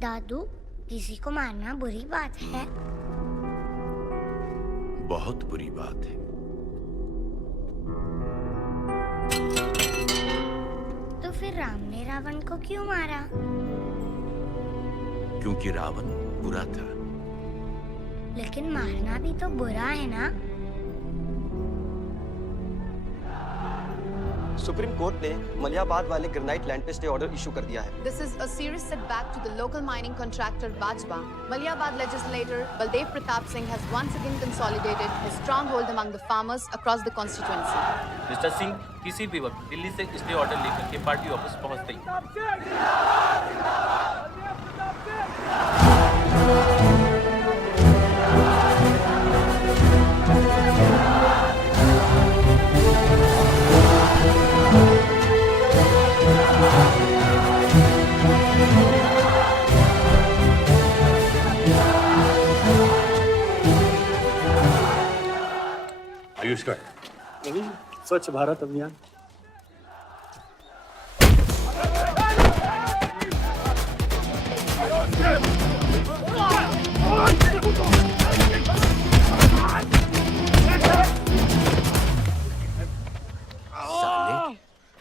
दादू, किसी को मारना बुरी बात है। बहुत बुरी बात है। तो फिर राम ने रावण को क्यों मारा? क्योंकि रावण बुरा था। लेकिन मारना भी तो बुरा है ना? सुप्रीम कोर्ट ने मलियाबाद वाले ग्रेनाइट लैंड पे स्टे ऑर्डर इशू कर दिया है। This is a serious setback to the local mining contractor Bajpa. Maliabad legislator Baldev Pratap Singh has once again consolidated his stronghold among the farmers across the constituency. Mister Singh किसी भी वक्त दिल्ली से stay order लेकर के party office पहुंचते ही आयुष का स्वच्छ भारत अभियान। साले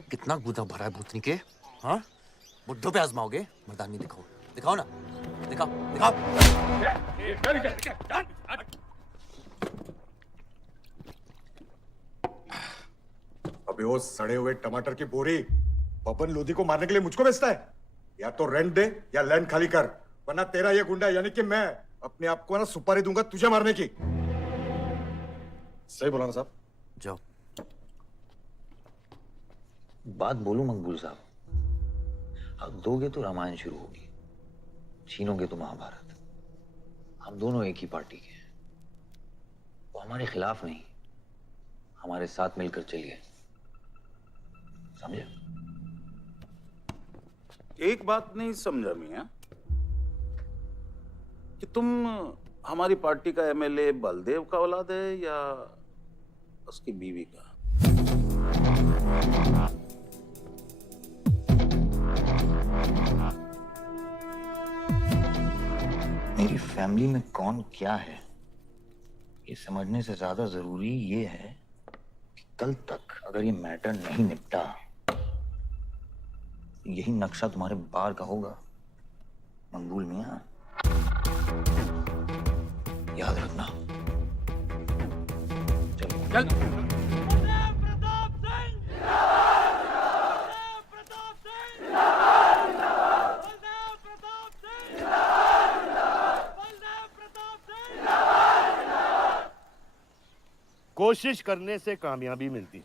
कितना गुदा भरा है भूतनी के। हाँ, बुड्ढों पे आजमाओगे? मर्दानी दिखाओ, दिखाओ ना, दिखाओ दिखाओ। अबे वो सड़े हुए टमाटर की बोरी पवन लोधी को मारने के लिए मुझको बेचता है। या तो रेंट दे या लैंड खाली कर, वरना तेरा ये गुंडा यानी कि मैं अपने आप को ना सुपारी दूंगा तुझे मारने की। सही बोला ना साहब? जाओ। बात बोलूं मकबूल साहब, हक दोगे तो रामायण शुरू होगी, छीनोगे तो महाभारत। हम दोनों एक ही पार्टी के हैं, वो हमारे खिलाफ नहीं, हमारे साथ मिलकर चलिए, समझे? एक बात नहीं समझा मियां कि तुम हमारी पार्टी का एमएलए बलदेव का औलाद है या उसकी बीवी का? मेरी फैमिली में कौन क्या है ये समझने से ज्यादा जरूरी ये है कि कल तक अगर ये मैटर नहीं निपटा, यही नक्शा तुम्हारे बार का होगा मंगूल मियां, याद रखना। चल कोशिश करने से कामयाबी मिलती है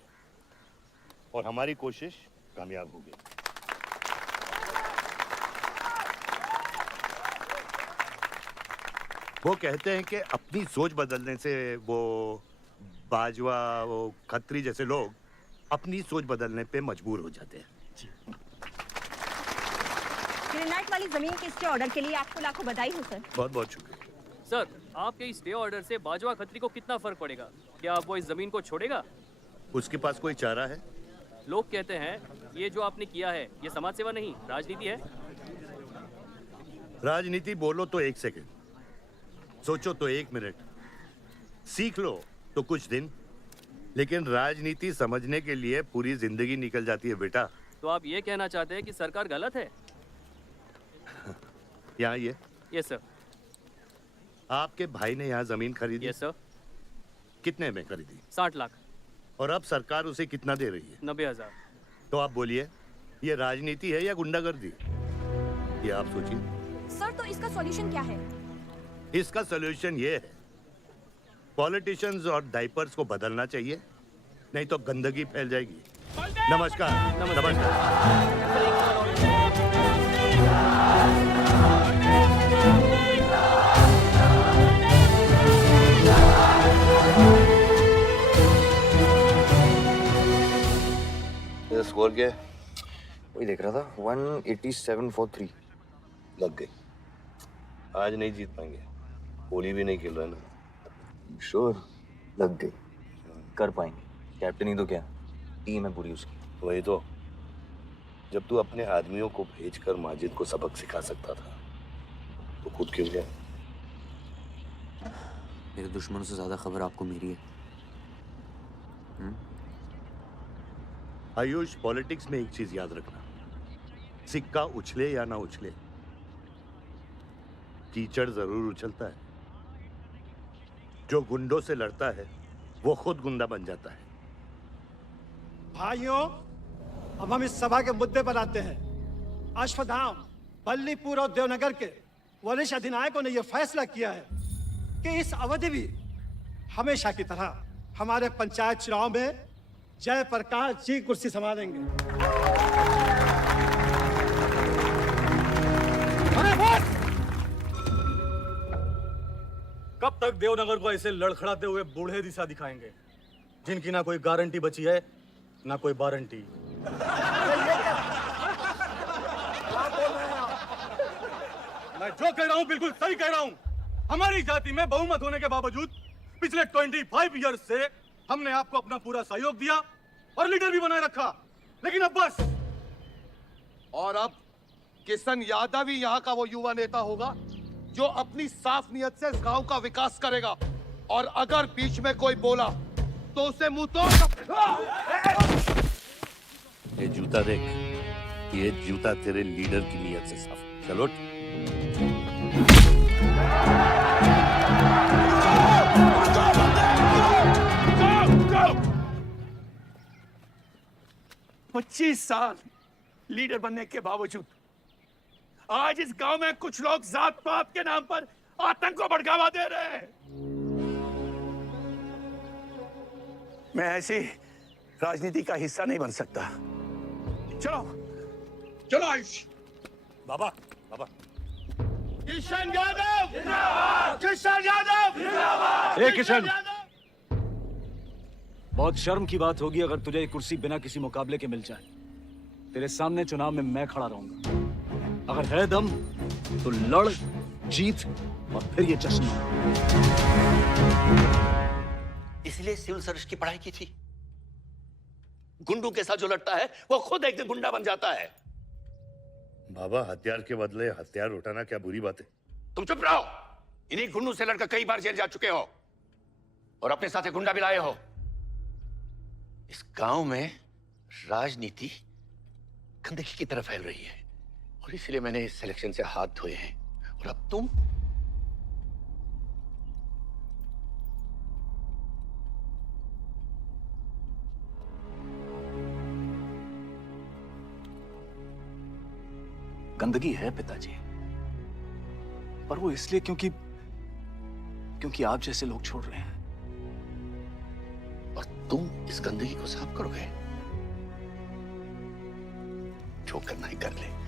और हमारी कोशिश कामयाब होगी। वो कहते हैं कि अपनी सोच बदलने से वो बाजवा, वो खत्री जैसे लोग अपनी सोच बदलने पे मजबूर हो जाते हैं। ग्रेनाइट वाली जमीन के स्टे ऑर्डर के लिए आपको लाखों बधाई हो सर। बहुत बहुत शुक्रिया सर। आपके इस स्टे ऑर्डर से बाजवा खत्री को कितना फर्क पड़ेगा? क्या वो इस जमीन को छोड़ेगा? उसके पास कोई चारा है? लोग कहते हैं ये जो आपने किया है ये समाज सेवा नहीं राजनीति है। राजनीति बोलो तो 1 सेकंड, सोचो तो 1 मिनट, सीख लो तो कुछ दिन, लेकिन राजनीति समझने के लिए पूरी जिंदगी निकल जाती है बेटा। तो आप ये कहना चाहते हैं कि सरकार गलत है? यहाँ ये यस सर। आपके भाई ने यहाँ जमीन खरीदी? Yes sir. कितने में खरीदी? 60 लाख। और अब सरकार उसे कितना दे रही है? 90,000। तो आप बोलिए, ये राजनीति है या गुंडागर्दी? ये आप सोचिए। सर तो इसका सॉल्यूशन क्या है? इसका सॉल्यूशन ये है, पॉलिटिशियंस और डायपर्स को बदलना चाहिए, नहीं तो गंदगी फैल जाएगी। नमस्कार। नमस्कार। स्कोर क्या है? वही देख रहा था, 187 for 3 लग गई। आज नहीं जीत पाएंगे, होली भी नहीं खेल रहे ना। श्योर लग गई, कर पाएंगे। कैप्टन ही तो क्या, टीम है पूरी उसकी। वही तो, जब तू अपने आदमियों को भेजकर माजिद को सबक सिखा सकता था, तो खुद क्यों गया? मेरे दुश्मनों से ज्यादा खबर आपको मेरी है। आयुष, पॉलिटिक्स में एक चीज याद रखना, सिक्का उछले या ना उछले, कीचड़ जरूर उछलता है। जो गुंडों से लड़ता है वो खुद गुंडा बन जाता है। भाइयों, अब हम इस सभा के मुद्दे पर आते हैं। अश्वत्थाम, बल्लीपुर और देवनगर के वरिष्ठ अधिनायकों ने यह फैसला किया है कि इस अवधि भी हमेशा की तरह हमारे पंचायत चुनाव में जयप्रकाश जी कुर्सी संभालेंगे। कब तक देवनगर को ऐसे लड़खड़ाते हुए बूढ़े दिशा दिखाएंगे, जिनकी ना कोई गारंटी बची है ना कोई वारंटी? मैं जो कह रहा हूं बिल्कुल सही कह रहा हूं। हमारी जाति में बहुमत होने के बावजूद पिछले 25 ईयर्स से हमने आपको अपना पूरा सहयोग दिया और लीडर भी बनाए रखा, लेकिन अब बस। और अब किशन यादव ही यहाँ का वो युवा नेता होगा जो अपनी साफ नियत से इस गांव का विकास करेगा, और अगर बीच में कोई बोला तो उसे मुंह तोड़। ये जूता देख, ये जूता तेरे लीडर की नियत से साफ। चलो 25 साल लीडर बनने के बावजूद आज इस गांव में कुछ लोग जात पात के नाम पर आतंक को बढ़ावा दे रहे हैं। मैं ऐसी राजनीति का हिस्सा नहीं बन सकता। चलो चलो आयुष। बाबा, बाबा, किशन यादव जिंदाबाद! किशन यादव जिंदाबाद! ए किशन, बहुत शर्म की बात होगी अगर तुझे ये कुर्सी बिना किसी मुकाबले के मिल जाए। तेरे सामने चुनाव में मैं खड़ा रहूंगा। अगर है दम तो लड़, जीत और फिर ये जश्न। इसलिए सिविल सर्विस की पढ़ाई की थी। गुंडों के साथ जो लड़ता है वो खुद एक दिन गुंडा बन जाता है। बाबा, हथियार के बदले हथियार उठाना क्या बुरी बात है? तुम चुप रहो। इन्हीं गुंडों से लड़कर कई बार जेल जा चुके हो और अपने साथ एक गुंडा भी लाए हो। इस गांव में राजनीति गंदगी की तरफ फैल रही है और इसलिए मैंने इस सिलेक्शन से हाथ धोए हैं। और अब तुम गंदगी है पिताजी, पर वो इसलिए क्योंकि आप जैसे लोग छोड़ रहे हैं। और तुम इस गंदगी को साफ करोगे। जो करना ही कर ले।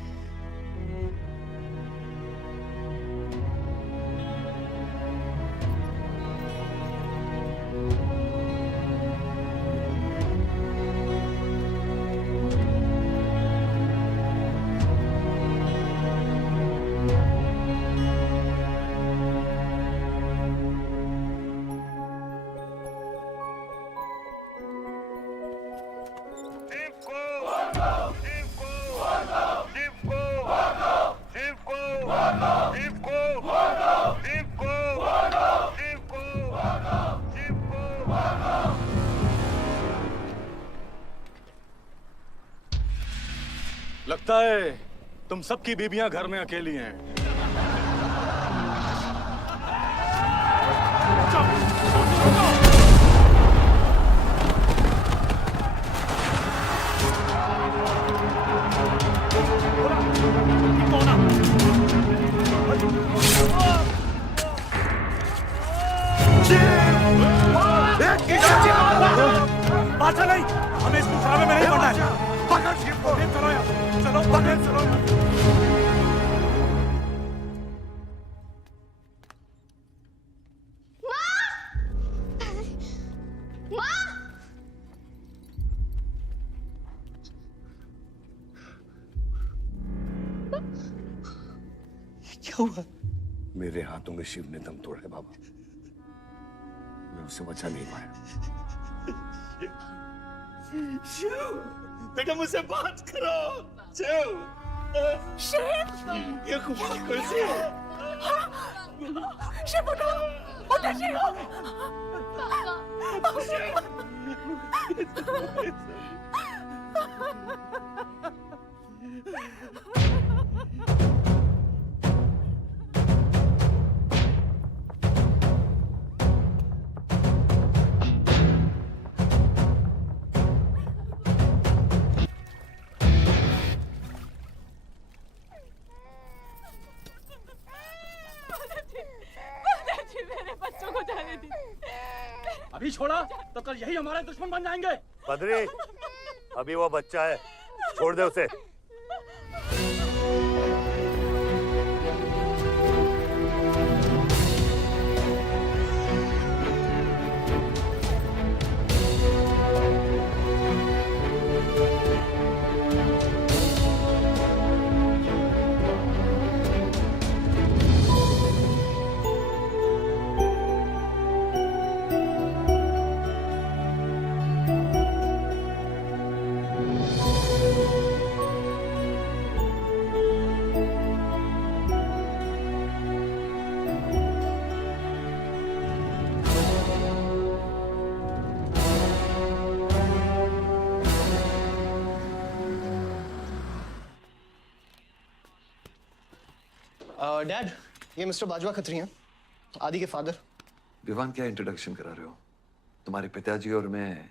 लगता है तुम सबकी बीबियां घर में अकेली हैं। बात नहीं, हमें इस मुकाबले में नहीं पड़ना है। पकड़ शिव को, चलो यार, चलो पकड़, चलो। क्या हुआ? मेरे हाथों में शिव ने दम तोड़ा है बाबा। मैं उसे बचा नहीं पाया। शिव, बेटा मुझसे बात करो। शिव, शिव, ये कुर्सी है। शिव उठो, उठो शिव। मेरे बच्चों को जाने दी। अभी छोड़ा तो कल यही हमारे दुश्मन बन जाएंगे। बद्री, अभी वो बच्चा है, छोड़ दे उसे। डैड, ये मिस्टर बाजवा खत्री हैं, आदि के फादर। विवान, क्या इंट्रोडक्शन करा रहे हो? तुम्हारे पिताजी और मैं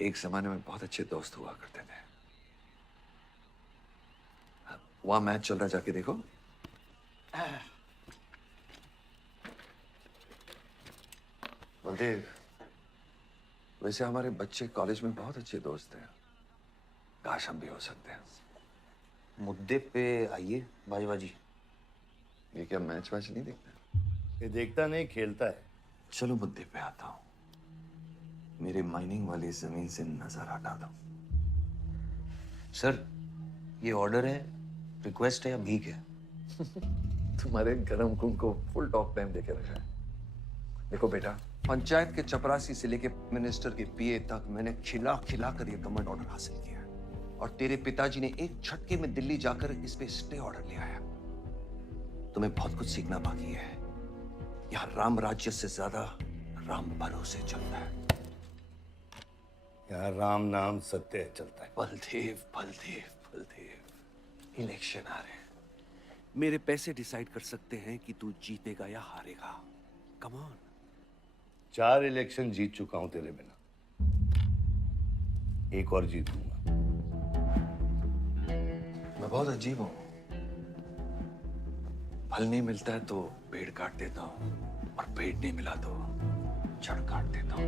एक जमाने में बहुत अच्छे दोस्त हुआ करते थे। वहां मैच चल रहा, जाके देखो। बलदेव, वैसे हमारे बच्चे कॉलेज में बहुत अच्छे दोस्त हैं। काश हम भी हो सकते हैं। मुद्दे पे आइए बाजवा जी। ये क्या मैच वैच नहीं देखता? ये देखता नहीं, खेलता है। चलो मुद्दे पे आता हूं। मेरे माइनिंग वाली जमीन से नजर हटा दो। सर, ये ऑर्डर है, रिक्वेस्ट है या भीख है? तुम्हारे गरम खून को फुल टॉक टाइम देके रखा है। देखो बेटा, पंचायत के चपरासी से लेके मिनिस्टर के पीए तक मैंने खिला खिला कर ये गवर्नमेंट ऑर्डर हासिल किया है। और तेरे पिताजी ने एक झटके में दिल्ली जाकर इस पे स्टे ऑर्डर ले आया। तुम्हें बहुत कुछ सीखना बाकी है। यहाँ राम राज्य से ज्यादा राम भरोसे चलता है। यहाँ राम नाम सत्य चलता है। बलदेव, बलदेव, बलदेव, इलेक्शन आ रहे हैं। मेरे पैसे डिसाइड कर सकते हैं कि तू जीतेगा या हारेगा। Come on. 4 इलेक्शन जीत चुका हूं तेरे बिना, एक और जीतूंगा। मैं बहुत अजीब हूं। फल नहीं मिलता है तो पेड़ काट देता हूं, और पेड़ नहीं मिला तो जड़ काट देता हूं।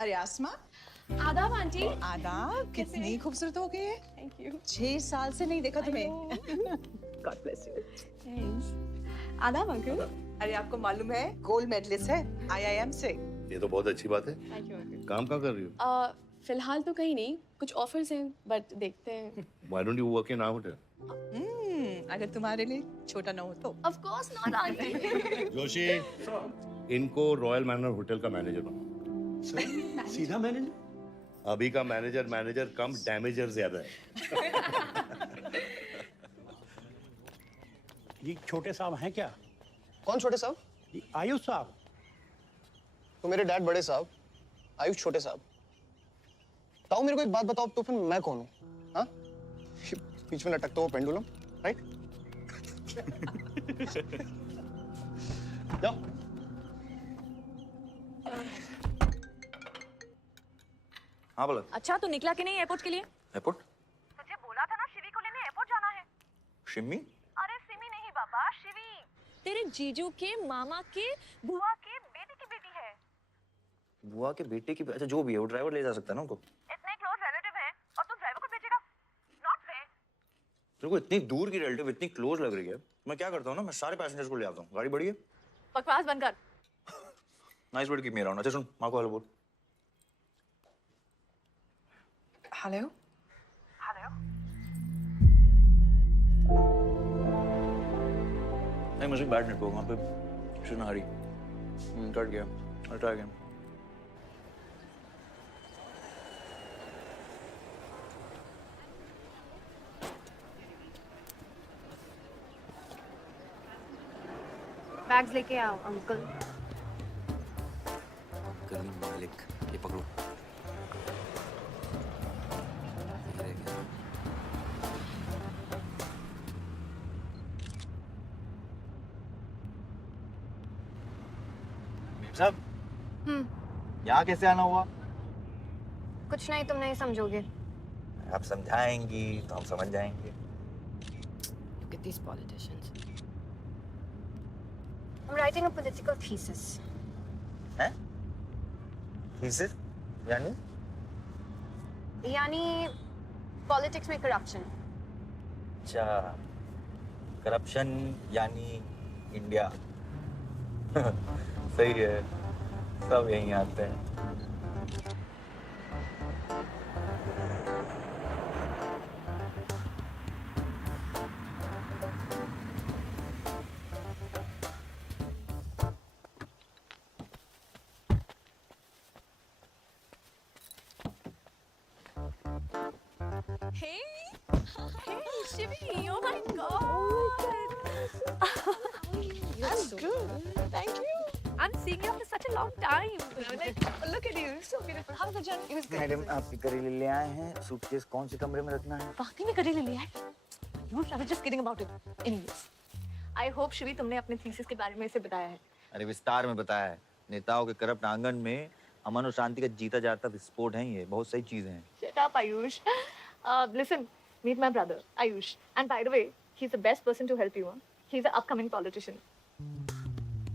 अरे आसमा, आदाब आंटी। आदाब, कितनी खूबसूरत हो गई है। Thank you. 6 साल से नहीं देखा तुम्हें। God bless you. थैंक्स। आदाब अंकल। अरे आपको मालूम है गोल्ड मेडलिस्ट है IIM से। ये तो बहुत अच्छी बात है। Thank you uncle. काम क्या कर रही हो? फिलहाल तो कहीं नहीं, कुछ ऑफर्स हैं, बट देखते हैं। Why don't you work in our hotel? अगर तुम्हारे लिए छोटा ना हो तो। Of course not aunty. Joshi, इनको रॉयल मैनर होटल का मैनेजर बनाओ। सीधा मैनेजर? अभी का मैनेजर कम, डैमेजर ज्यादा है। ये छोटे साहब हैं क्या? कौन छोटे साहब? ये आयुष साहब। तो मेरे डैड बड़े साहब, आयुष छोटे साहब। ताऊ, मेरे को एक बात बताओ, तो फिर मैं कौन हूँ? हाँ? बीच में लटकता हुआ पेंडुलम, राइट? जाओ। हाँ बोला। अच्छा, तो निकला कि नहीं एयरपोर्ट के लिए? एयरपोर्ट? तुझे बोला था ना शिवी को लेने एयरपोर्ट जाना है। शिमी? अरे सिमी नहीं बाबा, शिवी। तेरे जीजू के मामा के बुआ के बेटे की बेटी है। बुआ के बेटे की? अच्छा, जो भी है वो ड्राइवर ले जा सकता है ना उनको। इतने क्लोज रिलेटिव हैं और तुम ड्राइवर को भेजेगा? Not fair. तेरे को इतनी दूर की रिलेटिव इतनी क्लोज लग रही है। मैं क्या करता हूँ ना, मैं सारे पैसेंजर्स को ले आता हूँ। गाड़ी बड़ी है। बकवास बंद कर। Nice word keep me around. अच्छा सुन, माँ को हेलो बोल। Hello hello. नहीं, मुझे बैड नेटवर्क वहाँ पे। शुन हरी। कट गया। I'll try again. बैग्स लेके आओ अंकल। गली मालिक, ये पकड़ो। साहब, यहाँ कैसे आना हुआ? कुछ नहीं, तुम नहीं समझोगे। आप समझाएंगी तो हम समझ जाएंगे। Look at these politicians. I'm writing a political thesis. हैं? Thesis? यानी? यानी पॉलिटिक्स में करप्शन। अच्छा, करप्शन यानी इंडिया। सही है, सब यहीं आते हैं। Hey, Shivi, oh my God. I'm good. Thank you. I'm seeing you after such a long time. Look at you, so beautiful. How's the journey? It was good. Madam, आप करेले ले आए हैं। सूटकेस कौन से कमरे में रखना है? वाकई में करेले ले आए? I was just kidding about it. Anyways, I hope Shivi तुमने अपने थीसिस के बारे में इसे बताया है। अरे विस्तार में बताया है। नेताओं के करप्ट आंगन में अमन और शांति का जीता जाता विस्फोट है ये। बहुत सही चीजें हैं। Shut up, Ayush. Listen, meet my brother, Ayush. And by the way, he's the best person to help you. He's an upcoming politician.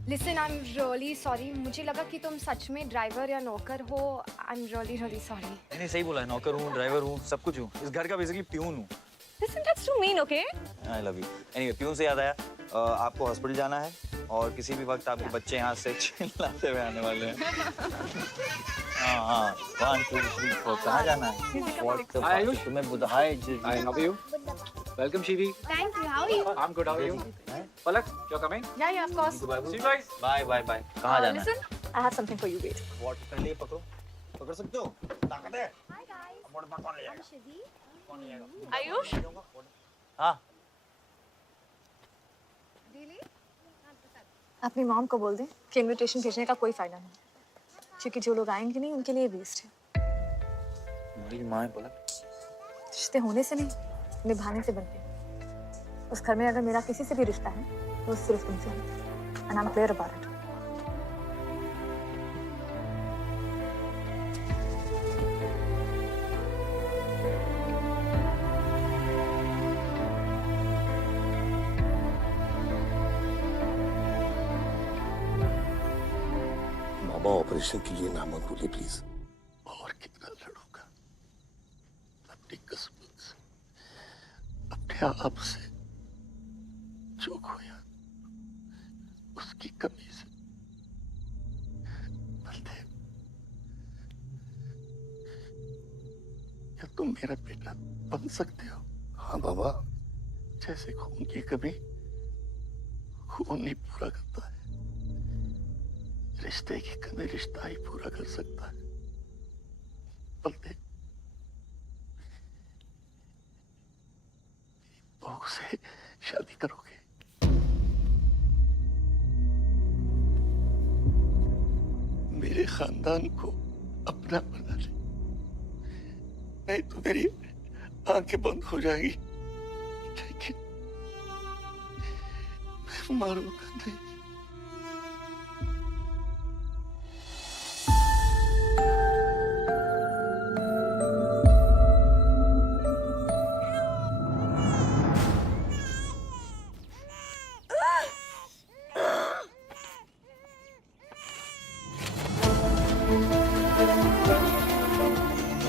Listen, I'm really sorry. मुझे लगा कि तुम सच में ड्राइवर या नौकर हो। I'm really sorry. नहीं सही बोला है। नौकर हूँ, ड्राइवर हूँ, सब कुछ हूँ। इस घर का बेसिकली प्यून हूँ। Listen, that's too mean, okay? I love you. Anyway, peon से याद आया, आपको हॉस्पिटल जाना है और किसी भी वक्त आपके बच्चे यहाँ से चिल्लाते हुए आने वाले हैं। हाँ, 1 2 3 4 कहाँ जाना है? आयुष, तुम्हें बुधाई। I love you. Welcome, Shivi. Thank you. How are you? I'm good. How are you? Palak, you're coming? Yeah, of course. See you guys. Bye. कहाँ जाना है? Listen, I have something for you. Wait. What पहले पकड़ो, पकड़ सकते हो? ताकत है? Hi guys. कौन ले जाएगा? I'm Shivi. कौन ले जाएगा? Ayush? हाँ। अपनी मॉम को बोल दे कि इनविटेशन भेजने का कोई फायदा नहीं, क्योंकि जो लोग आएंगे नहीं उनके लिए वेस्ट है। मेरी माँ है बोला। रिश्ते होने से नहीं, निभाने से बनते हैं। उस घर में अगर मेरा किसी से भी रिश्ता है तो सिर्फ तुमसे है। And I'm clear about it. Operation के लिए ना मत बोलिए प्लीज। और कितना लड़ूंगा अपनी किस्मत से, अपने आप से, जो खोया उसकी कमी से। बलदेव, क्या तुम मेरा बेटा बन सकते हो? हाँ बाबा। जैसे खून की कमी खून नहीं पूरा करता है, रिश्ते की कमी रिश्ता ही पूरा कर सकता है। बलदेव, बहू से शादी करोगे? मेरे खानदान को अपना बना ले, नहीं तो मेरी आंखें बंद हो जाएगी। लेकिन मैं मारूंगा नहीं।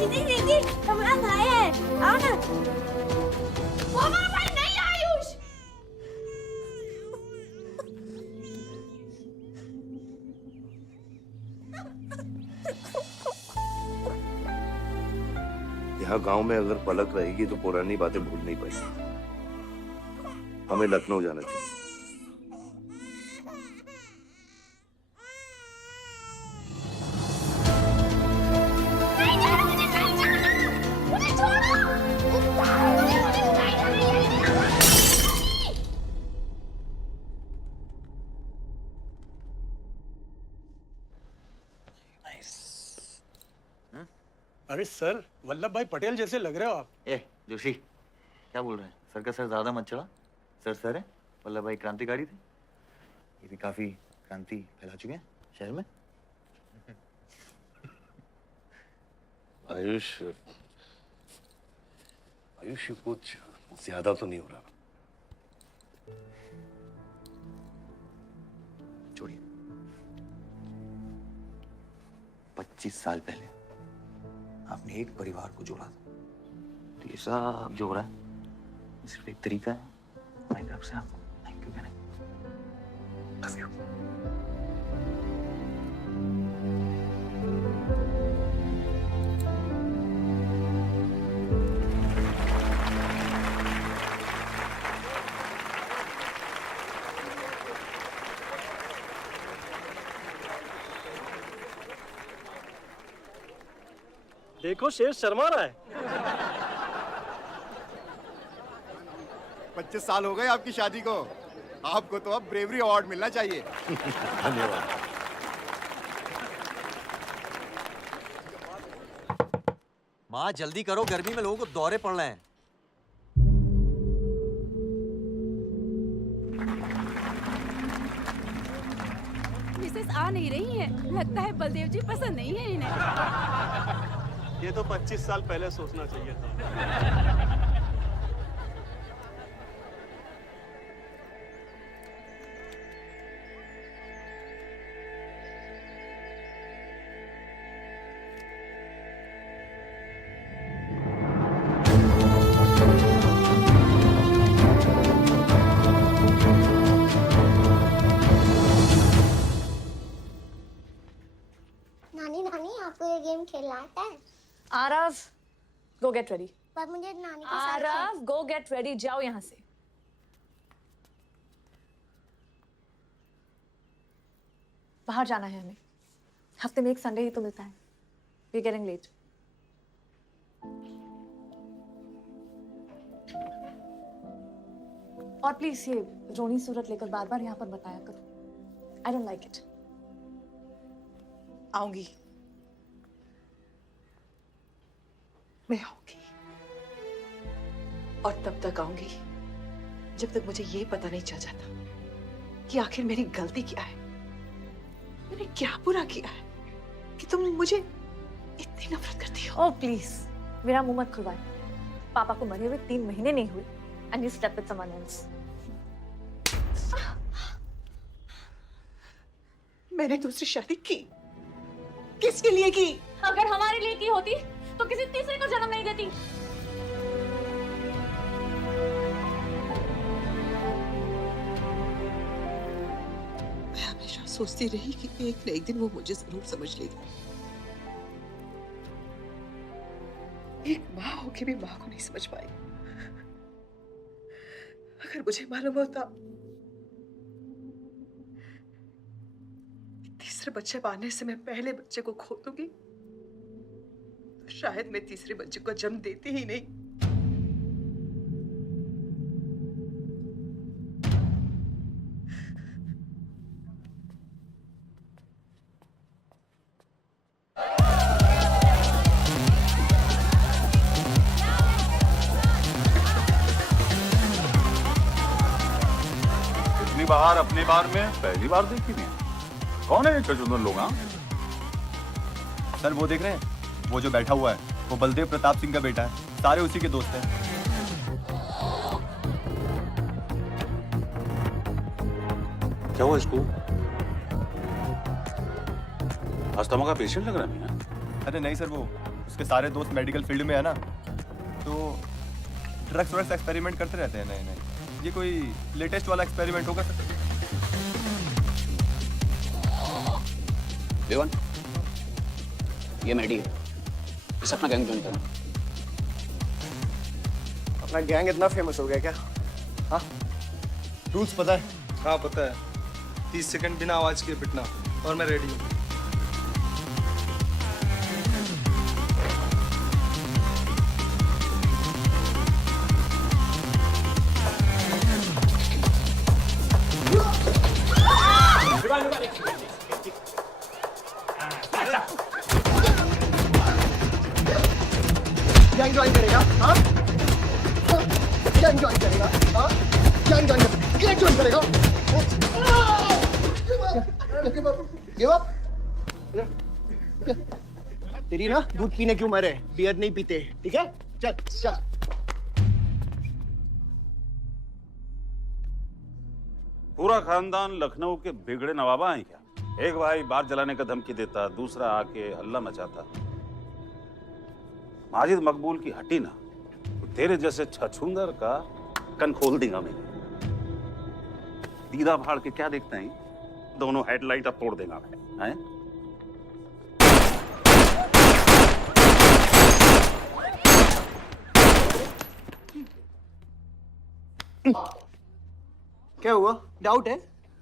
दीदी, हमारा भाई है। आओ ना। वो हमारा भाई नहीं है, आयुष। यहाँ गांव में अगर पलक रहेगी तो पुरानी बातें भूल नहीं पाएगी। हमें लखनऊ जाना चाहिए। अरे सर, वल्लभ भाई पटेल जैसे लग रहे हो आप। ए जोशी, क्या बोल रहे हैं? सर का सर ज्यादा मत चढ़ा। सर है, वल्लभ भाई क्रांतिकारी थे। ये भी काफी क्रांति फैला चुके हैं शहर में। आयुष कुछ ज्यादा तो नहीं हो रहा? छोड़िए, 25 साल पहले आपने एक परिवार को जोड़ा था, तो ये सब जो हो रहा है सिर्फ एक तरीका है हमारी तरफ से आपको थैंक यू कहने। Love you. देखो शेर शर्मा रहा है। 25 साल हो गए आपकी शादी को। आपको तो अब ब्रेवरी अवार्ड मिलना चाहिए। धन्यवाद। माँ जल्दी करो, गर्मी में लोगों को दौरे पड़ रहे हैं। मिसेस आ नहीं रही है, लगता है बलदेव जी पसंद नहीं है इन्हें। ये तो 25 साल पहले सोचना चाहिए था। नानी नानी आपको ये गेम खेलना आता है? आरव, गो गेट रेडी। पर मुझे नानी के साथ आरव, गो गेट रेडी, जाओ यहाँ से। बाहर जाना है हमें। हफ्ते में एक संडे ही तो मिलता है। We getting late. और प्लीज ये रोनी सूरत लेकर बार बार यहाँ पर बताया करो। I don't like it. आऊंगी, मैं आऊंगी, और तब तक आऊंगी जब तक मुझे ये पता नहीं चल जाता कि आखिर मेरी गलती क्या है। मैंने क्या बुरा किया है कि तुम मुझे इतनी नफरत करती हो? ओह प्लीज, मेरा मुंह मत खुलवाए। पापा को मरे हुए 3 महीने नहीं हुए and you step with someone else. मैंने दूसरी शादी की, किसके लिए की? अगर हमारे लिए की होती तो किसी तीसरे को जन्म नहीं देती। मैं हमेशा सोचती रही कि एक न एक दिन वो मुझे जरूर समझ लेगी। एक माँ होके भी माँ को नहीं समझ पाई। अगर मुझे मालूम होता तीसरे बच्चे पाने से मैं पहले बच्चे को खो दूंगी, तो शायद मैं तीसरे बच्चे को जन्म देती ही नहीं। इतनी बाहर अपने बार में पहली बार देखी नहीं। कौन है ये चचुंदर लोग? हाँ सर वो देख रहे हैं, वो जो बैठा हुआ है वो बलदेव प्रताप सिंह का बेटा है। सारे उसी के दोस्त हैं। क्या हुआ इसको? अस्थमा का पेशेंट लग रहा है ना? अरे नहीं सर, वो उसके सारे दोस्त मेडिकल फील्ड में है ना, तो ड्रग्स एक्सपेरिमेंट करते रहते हैं नए नए। ये कोई लेटेस्ट वाला एक्सपेरिमेंट होगा सर? देवन, ये मेडी है, इस अपना गैंग ज्वाइन करना। अपना गैंग इतना फेमस हो गया क्या? हाँ, रूल्स पता है? हाँ पता है। 30 सेकंड बिना आवाज के पिटना, और मैं रेडी हूँ। देखो गिव अप। तेरी ना दूध पीने की उम्र है, बियर नहीं पीते, ठीक है? चल चल। पूरा खानदान लखनऊ के बिगड़े नवाबा हैं क्या? एक भाई बार जलाने का धमकी देता, दूसरा आके हल्ला मचाता। माजिद मकबूल की हटी ना तो तेरे जैसे छछूंदर का कन खोल देगा मैं। दीदा फाड़ के क्या देखते हैं? दोनों हेडलाइट अब तोड़ देगा मैं। हैं? क्या हुआ? डाउट है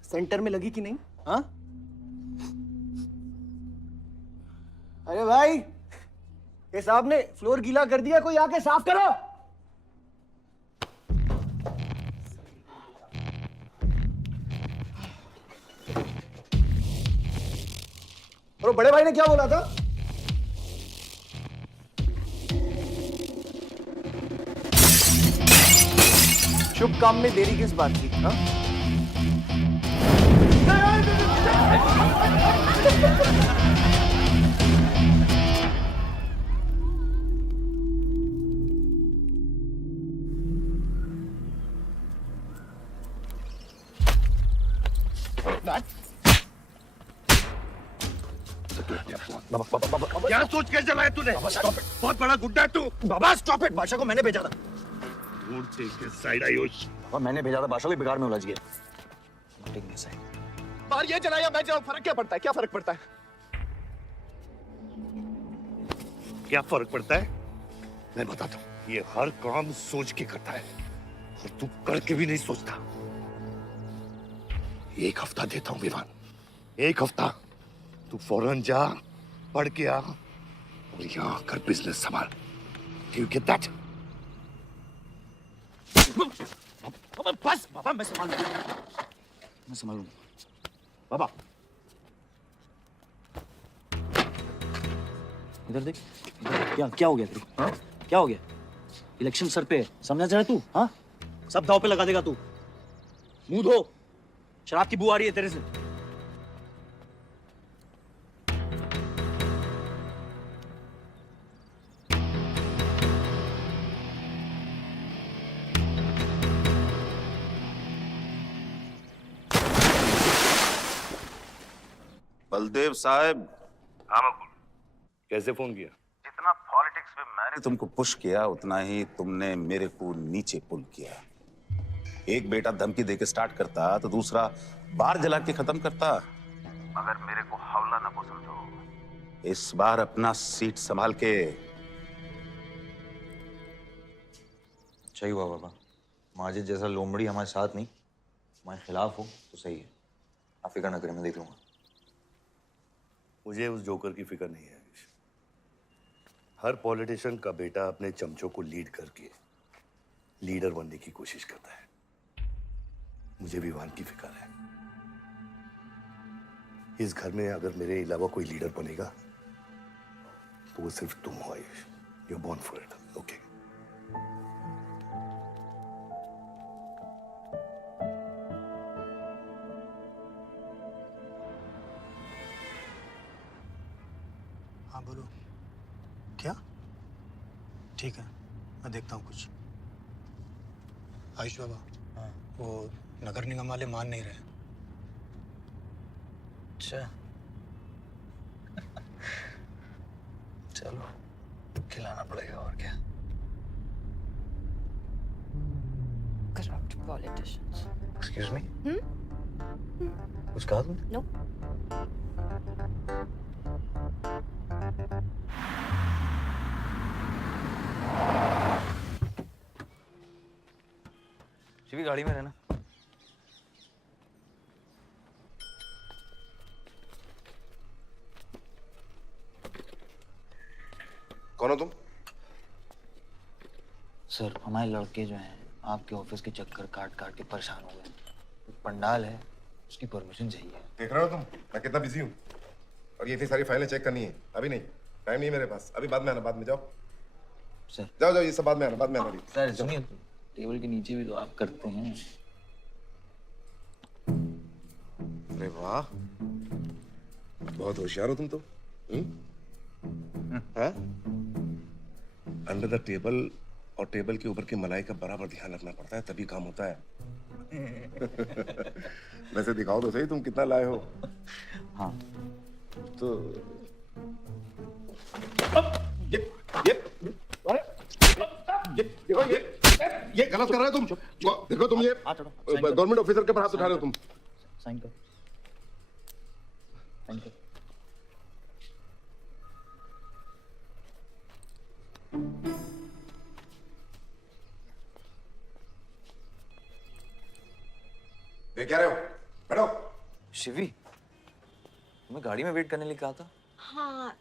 सेंटर में लगी कि नहीं? हाँ? अरे भाई, ये साहब ने फ्लोर गीला कर दिया, कोई आके साफ करो। और बड़े भाई ने क्या बोला था? शुभ काम में देरी किस बात की? हाँ? क्या सोच के चलाया तूने? बहुत बड़ा गुड्डा है तू। बाबा स्टॉप इट, बादशाह को मैंने भेजा था। Don't take his side, Ayush. बाबा मैंने भेजा था, बादशाह को बिगाड़ में उलझ गया। बाहर ये चलाया मैं चलाऊं, फर्क क्या पड़ता है? क्या फर्क पड़ता है? क्या फर्क पड़ता है? मैं बताता हूँ। ये हर काम सोच के करता है और तू करके भी नहीं सोचता। एक हफ्ता देता हूँ विवान, एक हफ्ता। तू फौरन जा, पढ़ के आ और यहाँ कर बिजनेस संभाल। Do you get that? बस बाबा, मैं संभालूंगा, मैं संभालूंगा। बाबा इधर देख, क्या क्या हो गया तेरे को? हाँ? क्या हो गया? इलेक्शन सर पे, समझा जा रहा तू? हाँ, सब दाव पे लगा देगा तू। मुंह धो, शराब की बू आ रही है तेरे से। बलदेव साहब। हाँ मकबूल, कैसे फोन किया? जितना पॉलिटिक्स में मैंने तुमको पुश किया उतना ही तुमने मेरे को नीचे पुल किया। एक बेटा धमकी देके स्टार्ट करता तो दूसरा बार जला के खत्म करता। मगर मेरे को हौला ना को समझो। इस बार अपना सीट संभाल के। सही हुआ बाबा, माजिद जैसा लोमड़ी हमारे साथ नहीं, हमारे खिलाफ हो तो सही है। आप फिक्र ना करें, मैं देख लूंगा। मुझे उस जोकर की फिक्र नहीं है। हर पॉलिटिशियन का बेटा अपने चमचों को लीड करके लीडर बनने की कोशिश करता है। मुझे विवान की फिक्र है। इस घर में अगर मेरे अलावा कोई लीडर बनेगा तो वो सिर्फ तुम हो Ayush. You are born for it, okay? हाँ बोलो। क्या? ठीक है, मैं देखता हूँ कुछ। आयुष बाबा, हाँ, वो नगर निगम वाले मान नहीं रहे। अच्छा चलो, खिलाना पड़ेगा और क्या। Corrupt politicians. एक्सक्यूज मी, कुछ कहा तुमने? No. शिवी गाड़ी में रहना। कौन हो तुम? सर, हमारे लड़के जो हैं आपके ऑफिस के चक्कर काट काट के परेशान हो गए। एक पंडाल है, उसकी परमिशन चाहिए। देख रहे हो तुम मैं कितना बिजी हूँ, और ये इतनी सारी फाइलें चेक करनी है। अभी नहीं, टाइम नहीं है मेरे पास। अभी बाद में आना, बाद में। जाओ सर, जाओ जाओ, ये सब बाद में आना, बाद में आना। सर सुनिए, टेबल के नीचे भी तो आप करते हैं। अरे वाह, बहुत होशियार हो तुम तो। अंडर द टेबल और टेबल के ऊपर की मलाई का बराबर ध्यान रखना पड़ता है, तभी काम होता है। वैसे दिखाओ तो सही तुम कितना लाए हो। हाँ तो ये गलत कर रहे हो तुम। देखो तुम ये गवर्नमेंट ऑफिसर के ऊपर हाथ उठा रहे हो तुम। साइन कर, साइन कर। देख क्या रहे हो? बैठो। शिवी, तुम्हें गाड़ी में वेट करने लिए कहा था। हाँ,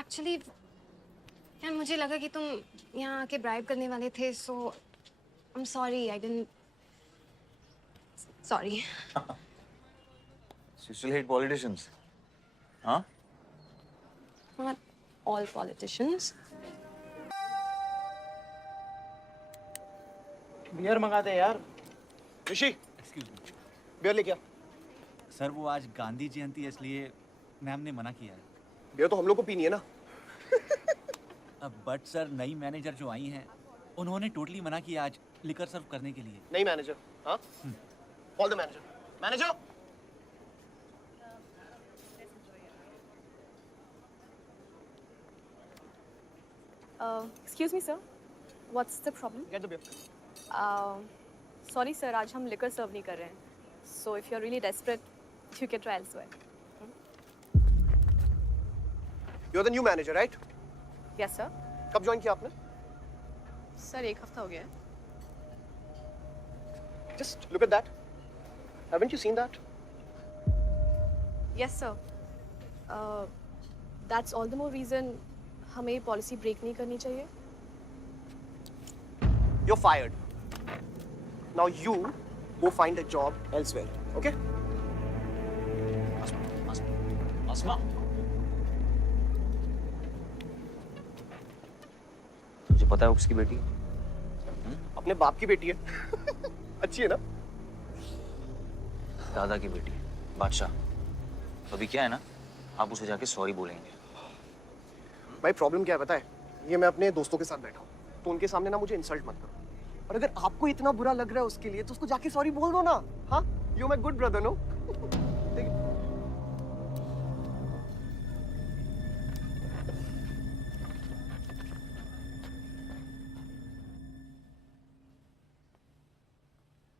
एक्चुअली यार मुझे लगा कि तुम यहाँ आके ब्राइब करने वाले थे, so I am sorry, I didn't, sorry. You still hate politicians? हाँ? Not all politicians. बियर मंगाते यार। ऋषि, एक्सक्यूज मी, बियर लेके आ। सर वो आज गांधी जयंती है इसलिए मैम ने मना किया है। बियर तो हम लोग को पीनी है ना। अब बट सर नई मैनेजर जो आई हैं उन्होंने टोटली मना किया आज लिकर सर्व करने के लिए। नई मैनेजर? हाँ? Call the manager. Manager? Excuse me, sir. What's the problem? Get the beer. Sorry, sir. आज हम liquor serve नहीं कर रहे हैं. So if you're really desperate, you can try elsewhere. You're the new manager, right? Yes, sir. कब join किया आपने? Sir, एक हफ्ता हो गया है. Just look at that. Haven't you seen that? Yes, sir. That's all the more reason हमें ये पॉलिसी ब्रेक नहीं करनी चाहिए. You're fired. Now you go find a job elsewhere, okay? आसमा, तुझे पता है वो किसकी बेटी है? अपने बाप की बेटी है। अच्छी है ना? दादा की बेटी है, बादशाह। तो अभी क्या है ना, आप उसे जाके सॉरी बोलेंगे। भाई प्रॉब्लम क्या है पता है? ये मैं अपने दोस्तों के साथ बैठा हूँ, तो उनके सामने ना मुझे इंसल्ट मत करो। और अगर आपको इतना बुरा लग रहा है उसके लिए, तो उसको जाके सॉरी बोल दो ना। हाँ? You my good brother, no?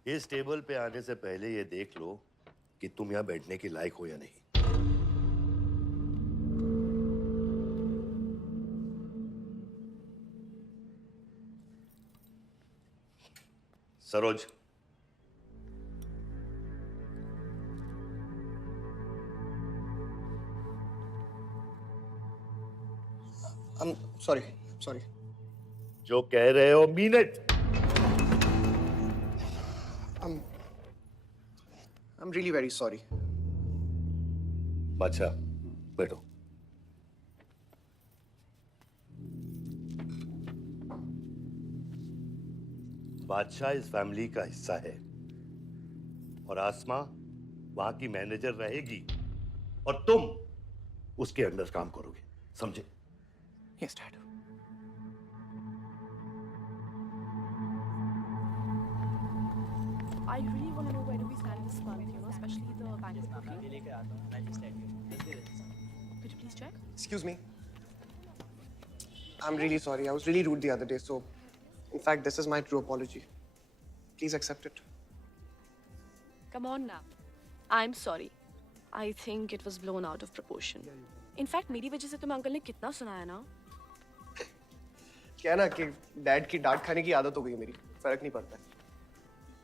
इस टेबल पे आने से पहले ये देख लो कि तुम यहाँ बैठने के लायक हो या नहीं। सरोज, सॉरी। जो कह रहे हो mean it. I'm really very sorry. बादशाह, बैठो। बादशाह इस फैमिली का हिस्सा है और आसमा वहां की मैनेजर रहेगी और तुम उसके अंडर काम करोगे, समझे? Yes, Dad. I really want to know where do we stand in this month, you know, especially the bank booking. Could you please check? Excuse me. I'm really sorry. I was really rude the other day, so in fact, this is my true apology. Please accept it. Come on now. I'm sorry. I think it was blown out of proportion. In fact, मेरी वजह से तुम्हें uncle ने कितना सुनाया ना? क्या है ना कि डैड की डांट खाने की आदत हो गई है मेरी, फर्क नहीं पड़ता है।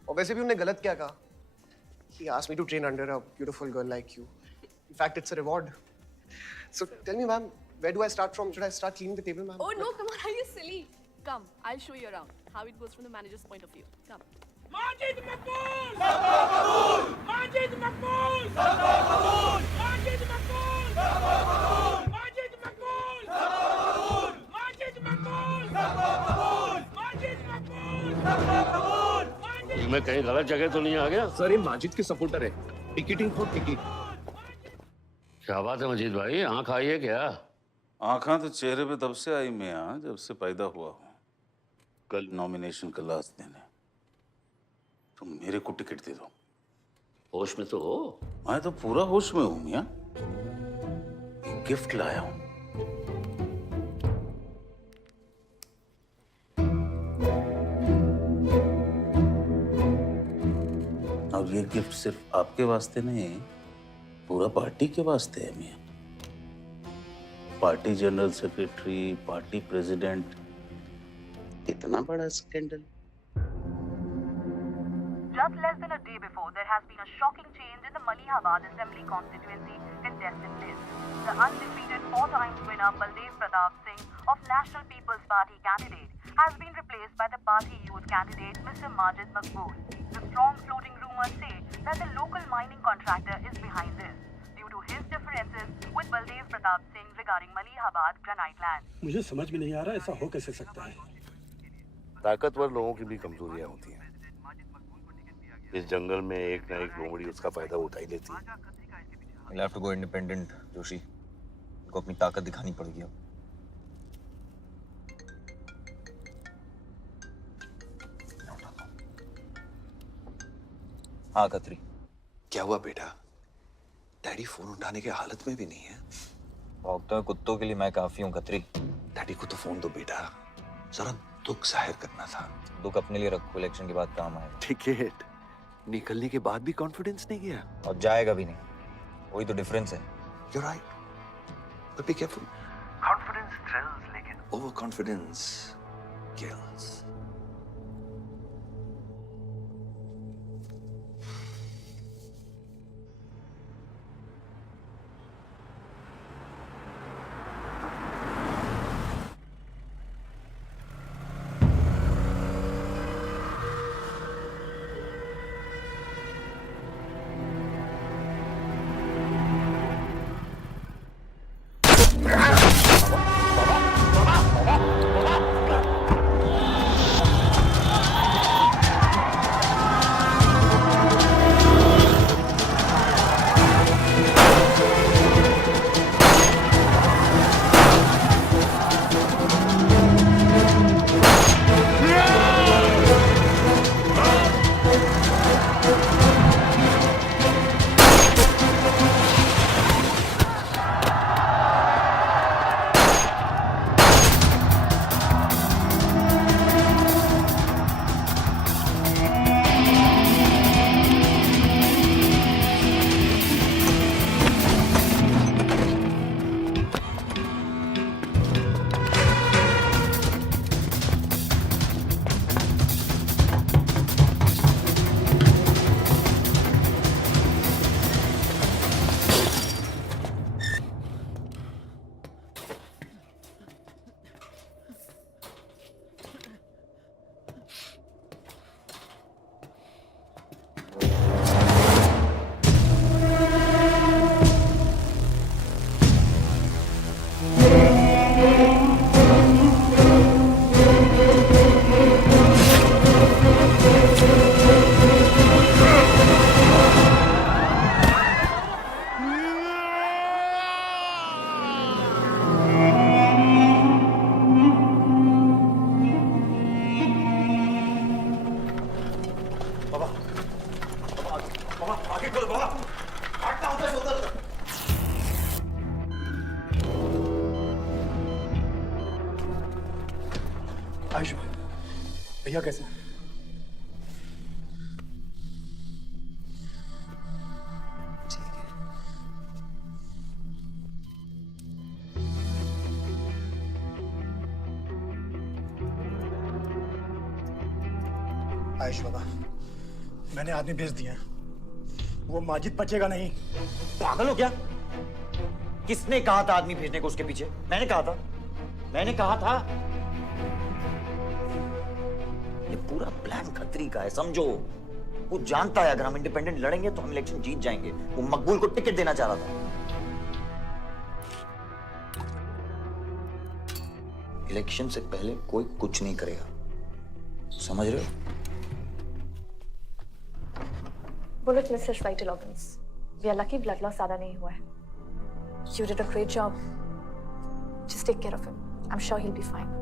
और वैसे भी उन्होंने गलत क्या कहा? He asked me to train under a beautiful girl like you. In fact, it's a reward. So tell me, ma'am, where do I start from? Should I start cleaning the table, ma'am? Oh no, come on, are you silly? Come, I'll show you around how it goes from the manager's point of view. Come. Majid Makbul! Sabaqul! Majid Makbul! Sabaqul! Majid Makbul! Sabaqul! Majid Makbul! Sabaqul! Majid Makbul! Sabaqul! Majid Makbul! Sabaqul! मैं कहीं गलत जगह तो नहीं आ गया? Sir ये माजिद के supporter है। Ticketing for ticket. क्या बात है मजीद भाई, आंख आई है क्या? आंखें तो चेहरे पे तब से आई मियाँ जब से पैदा हुआ हूँ। कल नॉमिनेशन का लास्ट दिन है, तुम मेरे को टिकट दे दो। होश में तो हो? मैं तो पूरा होश में हूँ मियाँ। गिफ्ट लाया हूँ। और ये गिफ्ट सिर्फ आपके वास्ते नहीं, पूरा पार्टी के वास्ते है मियाँ। Party general secretary, party president, इतना बड़ा scandal. Just less than a day before, there has been a shocking change in the Malihabad Assembly constituency contestant list. The undefeated four-times winner Baldev Pratap Singh of National People's Party candidate has been replaced by the party youth candidate Mr. Majid Maqbool. The strong floating rumors say that the local mining contractor is behind this due to his differences with Baldev Pratap Singh regarding Malihabad granite land. मुझे समझ में नहीं आ रहा ऐसा हो कैसे सकता है। ताकतवर लोगों की भी कमजोरियां होती हैं। इस जंगल में एक ना एक लोमड़ी उसका फायदा उठा ही लेती है। You'll have to go independent, Joshi. उनको अपनी ताकत दिखानी पड़ेगी अब। हाँ खत्री। क्या हुआ बेटा? डैडी फोन उठाने के हालत में भी नहीं है। भौंकते कुत्तों के लिए मैं काफी हूँ खत्री। डैडी को तो फोन दो बेटा, जरा दुख जाहिर करना था। दुख अपने लिए रखो, इलेक्शन के बाद काम आएगा। टिकट निकलने के बाद भी कॉन्फिडेंस नहीं गया और जाएगा भी नहीं, वही तो डिफरेंस है। You're right, but be careful. Confidence thrills, लेकिन overconfidence kills. आयुष भैया कैसे? आयुष बाबा, मैंने आदमी भेज दिए हैं। वो माजिद बचेगा नहीं। पागल हो क्या? किसने कहा था आदमी भेजने को उसके पीछे? मैंने कहा था, मैंने कहा था। ये पूरा प्लान खत्री का है, समझो। वो जानता है अगर हम इंडिपेंडेंट लड़ेंगे तो हम इलेक्शन जीत जाएंगे। वो मकबूल को टिकट देना चाह रहा था। इलेक्शन से पहले कोई कुछ नहीं करेगा, समझ रहे हो? Bullet misses vital organs. We are lucky blood loss ज़्यादा नहीं हुआ है. You did a great job. Just take care of him. I'm sure he'll be fine.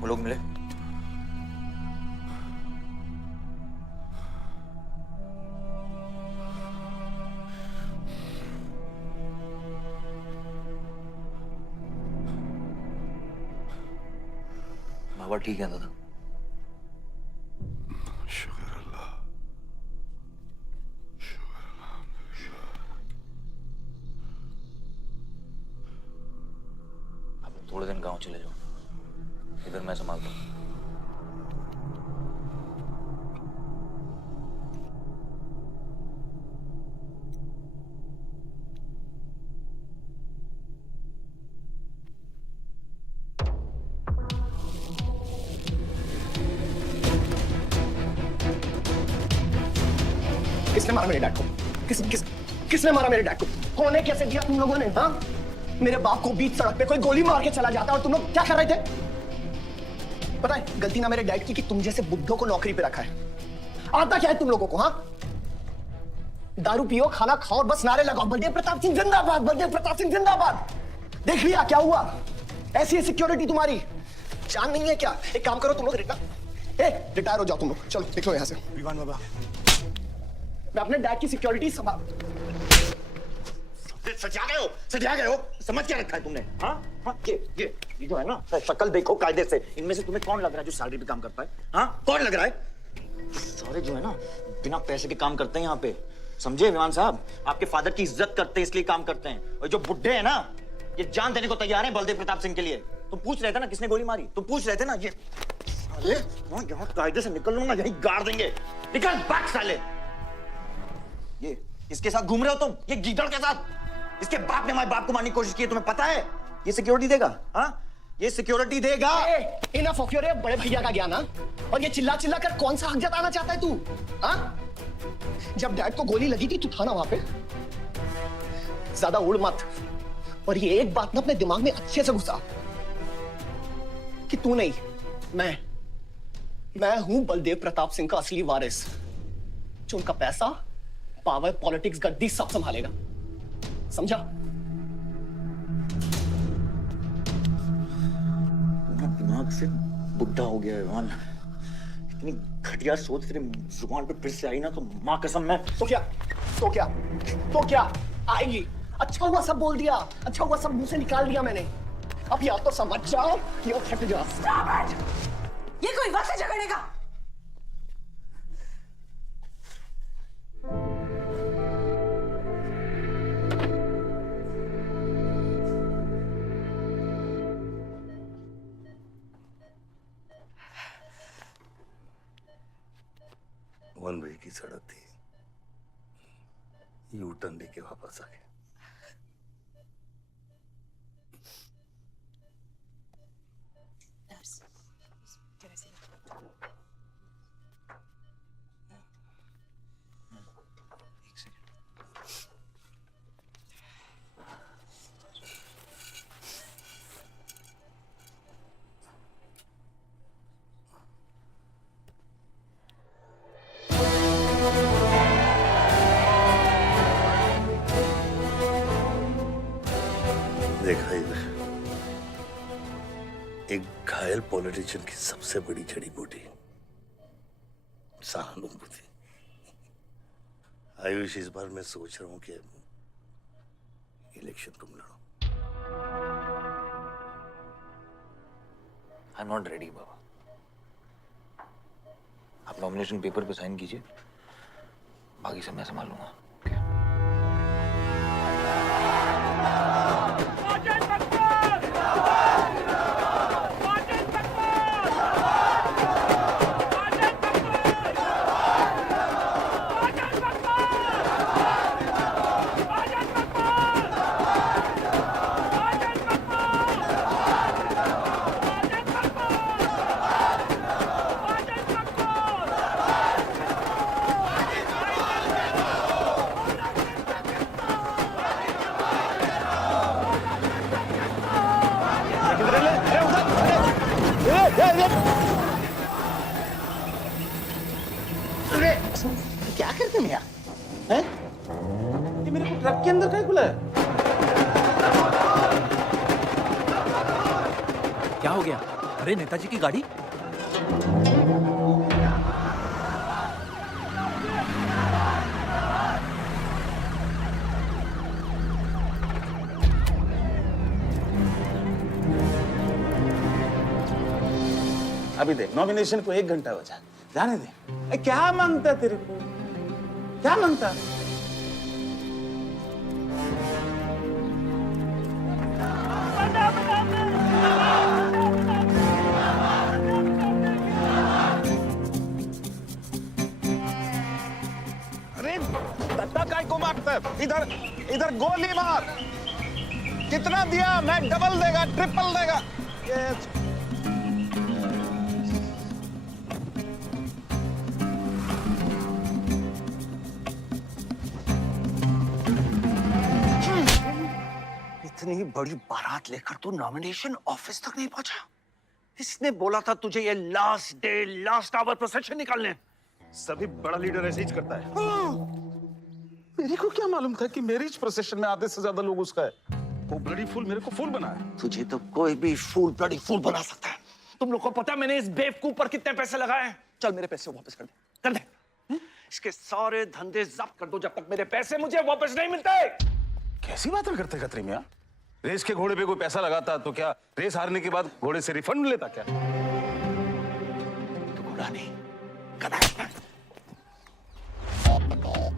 वो लोग मिले? बाबा ठीक है दादा? शुक्र अल्लाह, आप थोड़े दिन गांव चले जाओ, इधर मैं संभालता हूँ। किसने मारा मेरे डैड को? किसने मारा मेरे डैड को? होने कैसे दिया तुम लोगों ने? हाँ, मेरे बाप को बीच सड़क पे कोई गोली मार के चला जाता और तुम लोग क्या कर रहे थे? पता है गलती ना मेरे डैड की कि तुम जैसे बुड्ढों को नौकरी पे रखा है। आता क्या है तुम लोगों को? हाँ, दारू पियो, खाना खाओ और बस नारे लगाओ, बलदेव प्रताप सिंह जिंदाबाद, बलदेव प्रताप सिंह जिंदाबाद। देख लिया क्या हुआ? ऐसी है सिक्योरिटी तुम्हारी, जान नहीं है क्या? एक काम करो तुम लोग, रिटायर हो जाओ तुम लोग, चलो निकलो यहाँ से। विवान बाबा, मैं अपने डैड की सिक्योरिटी संभाल। सजा गए हो, समझ क्या रखा है तुमने? हाँ हाँ, ये जो है ना, शक्ल देखो कायदे से, इनमें से तुम्हें कौन लग रहा है जो सैलरी पे काम करता है? हाँ, कौन लग रहा है? सारे जो है ना बिना पैसे के काम करते हैं यहाँ पे, समझे विमान साहब? आपके फादर की इज्जत करते हैं इसलिए काम करते हैं, और जो बुड्ढे हैं ना ये जान देने को तैयार हैं बलदेव प्रताप सिंह के लिए। तुम पूछ रहे थे ना किसने गोली मारी, तुम पूछ रहे थे ना ये। अरे यहाँ कायदे से निकल लूंगा, यही गाड़ देंगे। निकल भाग साले। ये इसके साथ घूम रहे हो तुम, ये गीदड़ के साथ? इसके बाप ने हमारे बाप को मारने की कोशिश की है, तुम्हें पता है? ये सिक्योरिटी देगा? हाँ, ये सिक्योरिटी देगा। इनफ ऑफ योर बड़े भैया का ज्ञान, और ये चिल्ला चिल्ला कर कौन सा हक जताना चाहता है तू? हाँ, जब डैड को गोली लगी थी तू था ना वहां पे? ज्यादा उड़ मत, और ये एक बात ना अपने दिमाग में अच्छे से घुसा कि तू नहीं, मैं हूं बलदेव प्रताप सिंह का असली वारिस, जो उनका पैसा, पावर, पॉलिटिक्स, गद्दी सब संभालेगा, समझा? दिमाग से बुढ़ा हो गया है विमान, इतनी घटिया सोच तेरे जुबान पे फिर से आई ना तो माँ कसम मैं। तो क्या आएगी? अच्छा हुआ सब बोल दिया, अच्छा हुआ सब मुंह से निकाल दिया मैंने। अब या तो समझ जाओ या फट जाओ। ये कोई वक्त है झगड़ने का? वन वे की सड़क थी, यू टर्न लेके वापस आ गए। देखा इधर, एक घायल पॉलिटिशियन की सबसे बड़ी जड़ी बूटी सहानुभूति। आयुष, इस बार मैं सोच रहा हूं कि इलेक्शन तुम लड़ो। आई एम नॉट रेडी बाबा। आप नॉमिनेशन पेपर पे साइन कीजिए, बाकी सब मैं संभालूंगा। बोल रहा है? क्या हो गया? अरे नेताजी की गाड़ी। अभी देख, नॉमिनेशन को 1 घंटा बचा, जाने दे। क्या मांगता तेरे को? क्या मांगता? अरे धक्का काय को मारता है? इधर इधर गोली मार। कितना दिया? मैं डबल देगा, ट्रिपल देगा। इतनी बड़ी बारात लेकर तू नॉमिनेशन ऑफिस तक नहीं पहुंचा। इसने बोला था तुझे ये last day last hour procession निकालने। सभी बड़ा लीडर ऐसे ही करता है। मेरे को क्या मालूम था कि मैरिज प्रोसेशन में आधे से ज्यादा लोग उसका है। वो ब्लडी फूल मेरे को फूल बनाया। तुझे तो कोई भी फूल ब्लडी फूल बना सकता है। तुम लोग को पता है मैंने इस बेवकूफ पर कितने पैसे लगाए हैं? चल मेरे पैसे वापस कर दे, कर दे। इसके सारे धंधे जब्त कर दो जब तक मेरे पैसे मुझे वापस नहीं मिलते। कैसी बातें करते खतरी मियां? रेस के घोड़े पे कोई पैसा लगाता तो क्या रेस हारने के बाद घोड़े से रिफंड लेता क्या? तो घोड़ा नहीं, गधा।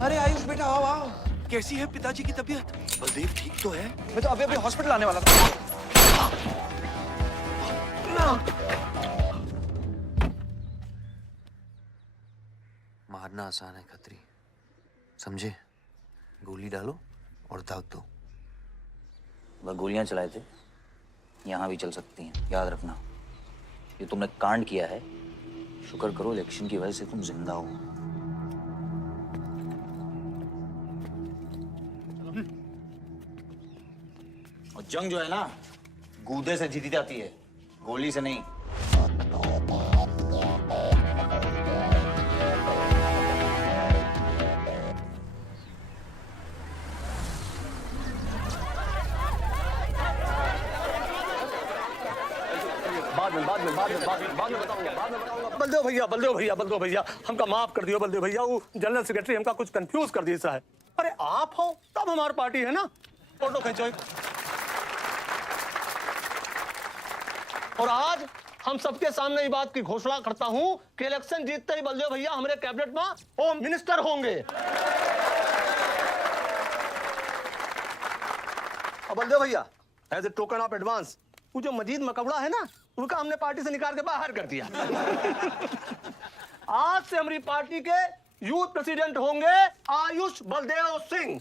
अरे आयुष बेटा आओ आओ। कैसी है पिताजी की तबीयत? बलदेव ठीक तो है? मैं तो अभी अभी हॉस्पिटल आने वाला था। मारना आसान है खत्री, समझे? गोली डालो और दाग दो। वह गोलियां चलाए थे, यहां भी चल सकती हैं, याद रखना। ये तुमने कांड किया है, शुक्र करो इलेक्शन की वजह से तुम जिंदा हो। और जंग जो है ना, गूदे से जीती जाती है, गोली से नहीं। बाद में बताऊंगा। बलदेव भैया हमका माफ कर दियो। बलदेव भैया वो जनरल सेक्रेटरी हमका कुछ कंफ्यूज कर दिया है। अरे आप हो तब हमारी पार्टी है ना। फोटो खींचो। और आज हम सबके सामने ये बात की घोषणा करता हूं कि इलेक्शन जीतते ही बलदेव भैया हमारे कैबिनेट में होम मिनिस्टर होंगे। और बलदेव भैया as a token of advance वो जो मजीद मकबड़ा है ना, उनका हमने पार्टी से निकाल के बाहर कर दिया। आज से हमारी पार्टी के यूथ प्रेसिडेंट होंगे आयुष बलदेव सिंह।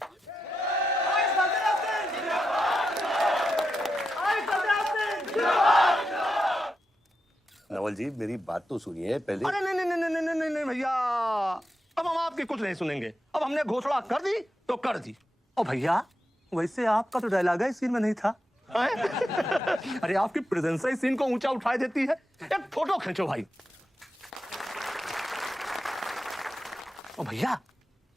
नवल जी मेरी बात तो सुनिए पहले। अरे नहीं भैया, अब हम आपकी कुछ नहीं सुनेंगे। अब हमने घोषणा कर दी तो कर दी। और भैया वैसे आपका तो डायलॉग है, सीन में नहीं था। अरे आपकी प्रेजेंस ही सीन को ऊंचा उठा देती है। एक फोटो खींचो भाई। ओ भैया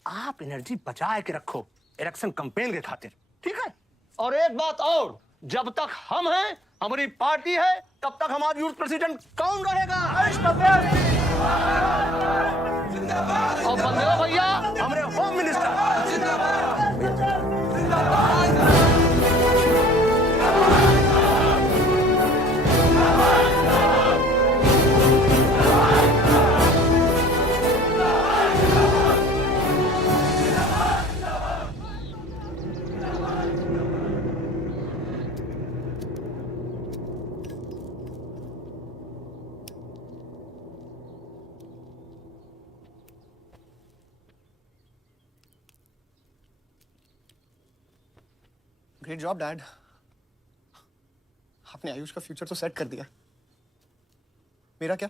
आप एनर्जी बचा के रखो इलेक्शन कैंपेन के खातिर, ठीक है? और एक बात और, जब तक हम हैं, हमारी पार्टी है, तब तक हमारा यूथ प्रेसिडेंट कौन रहेगा? और बलदेव भैया हमारे home minister. Great job dad. आपने आयुष का फ्यूचर तो सेट कर दिया। मेरा क्या?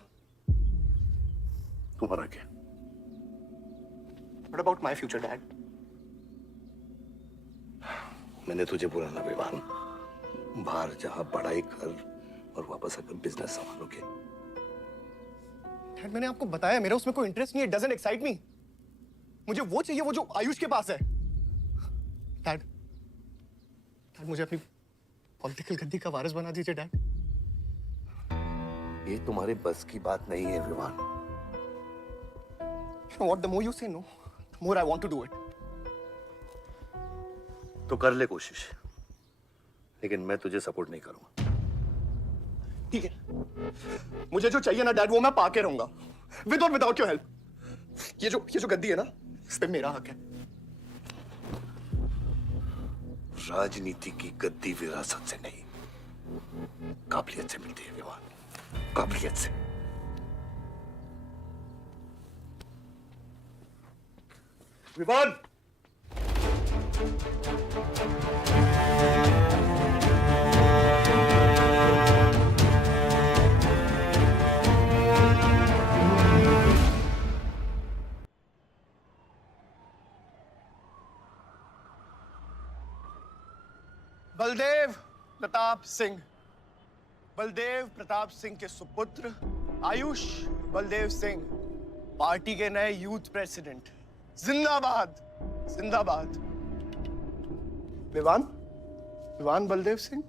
तुम्हारा क्या? What about my future, Dad? मैंने तुझे पुराना विवाह बाहर जहां पढ़ाई कर और वापस आकर बिजनेस संभालोगे। डैड मैंने आपको बताया मेरा उसमें कोई इंटरेस्ट नहीं है। Doesn't excite me. मुझे वो चाहिए वो जो आयुष के पास है। डैड मुझे अपनी पॉलिटिकल गद्दी का वारिस बना दीजिए डैड। ये तुम्हारे बस की बात नहीं है Vivaan. You know what? The more you say no, the more I want to do it. तो कर ले कोशिश, लेकिन मैं तुझे सपोर्ट नहीं करूंगा। ठीक है, मुझे जो चाहिए ना डैड वो मैं पाके रहूंगा, विद और विदाउट योर हेल्प। ये जो गद्दी है ना, इस पे मेरा हक है। राजनीति की गद्दी विरासत से नहीं, काबिलियत से मिलती है विवान, काबिलियत से। विवान, बलदेव प्रताप सिंह, बलदेव प्रताप सिंह के सुपुत्र आयुष बलदेव सिंह, पार्टी के नए यूथ प्रेसिडेंट। जिंदाबाद जिंदाबाद। विवान, विवान बलदेव सिंह,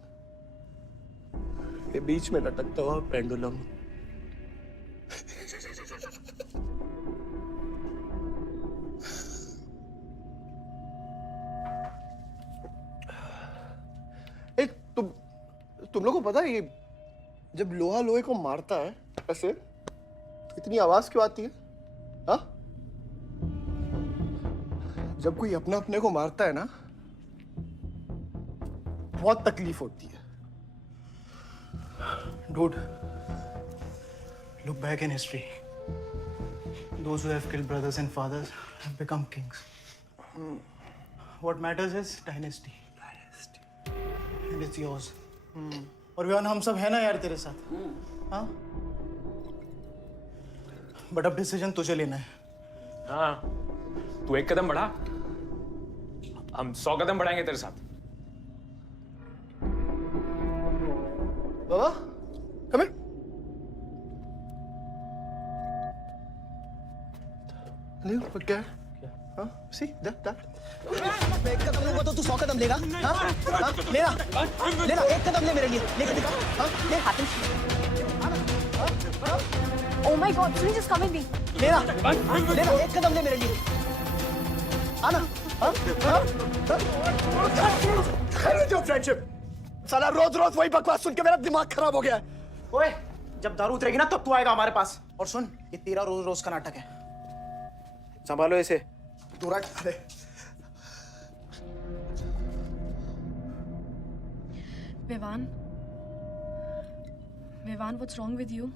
ये बीच में लटकता हुआ पेंडुलम। तुम लोगों को पता है ये जब लोहा लोहे को मारता है ऐसे तो इतनी आवाज क्यों आती है? हाँ? जब कोई अपना अपने को मारता है ना बहुत तकलीफ होती है। Dude, look back in history. Those who have killed brothers and fathers have become kings. What matters is dynasty. And it's yours. और विवान हम सब है ना यार तेरे साथ। हाँ? बट अब डिसीजन तुझे लेना है। हाँ, तू एक कदम बढ़ा, हम 100 कदम बढ़ाएंगे तेरे साथ। बाबा, come here. नहीं, but क्या? हाँ, see that. मैं एक कदम लूँगा तो तू 100 कदम लेगा? हाँ? हाँ? लेना, एक कदम ले मेरे लिए, लेकर दिखा। हाँ? ले हाथन। Oh my God, please just come with me. लेना, एक कदम ले मेरे लिए। आना, हाँ? जो फ्रेंडशिप, साला रोज वही बकवास सुन के मेरा दिमाग खराब हो गया है। ओए, जब दारू उतरेगी ना तब तू आएगा हमारे पास। और सुन, ये तेरा रोज का नाटक है। संभालो इसे। दूरा अरे Vivaan, what's wrong with you?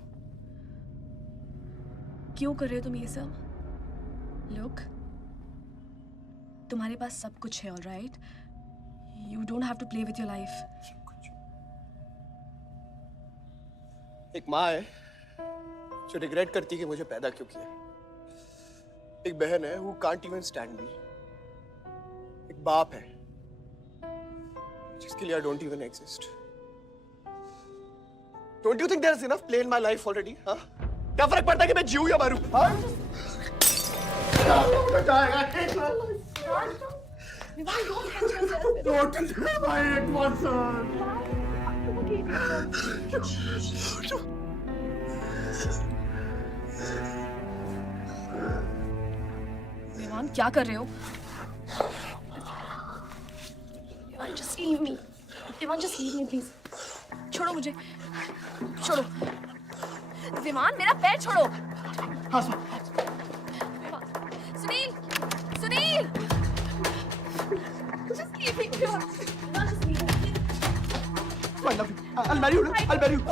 क्यों कर रहे हो तुम ये सब? Look, तुम्हारे पास सब कुछ है, all right? You don't have to play with your life. एक माँ है जो रिग्रेट करती है कि मुझे पैदा क्यों किया। एक बहन है who can't even stand me. एक बाप है जिसके लिए I don't even exist. Don't you think there is enough play in my life already? हाँ? क्या फर्क पड़ता है कि मैं जीऊँ या मरूँ? हाँ? Don't leave my it once, Vivaan, क्या कर रहे हो? Vivaan, just leave me. Vivaan, just leave me, please. छोड़ो मुझे, छोड़ो। विमान, मेरा पैर छोड़ो। हाँ, Sunil, just leave me. Vivan, just leave me. I love you. I'll marry you. I'll marry you.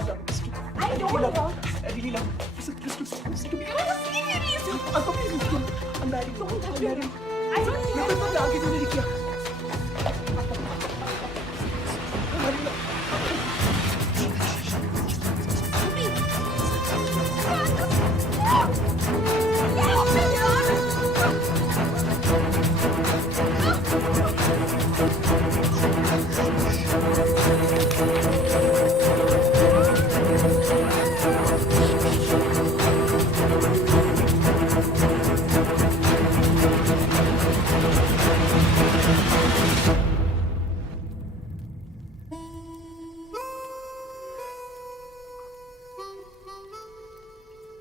I don't want. I really love you. Listen to me. Just leave me, please. I'm married. Don't touch me. I don't मैं तो आगे तूने नहीं किया।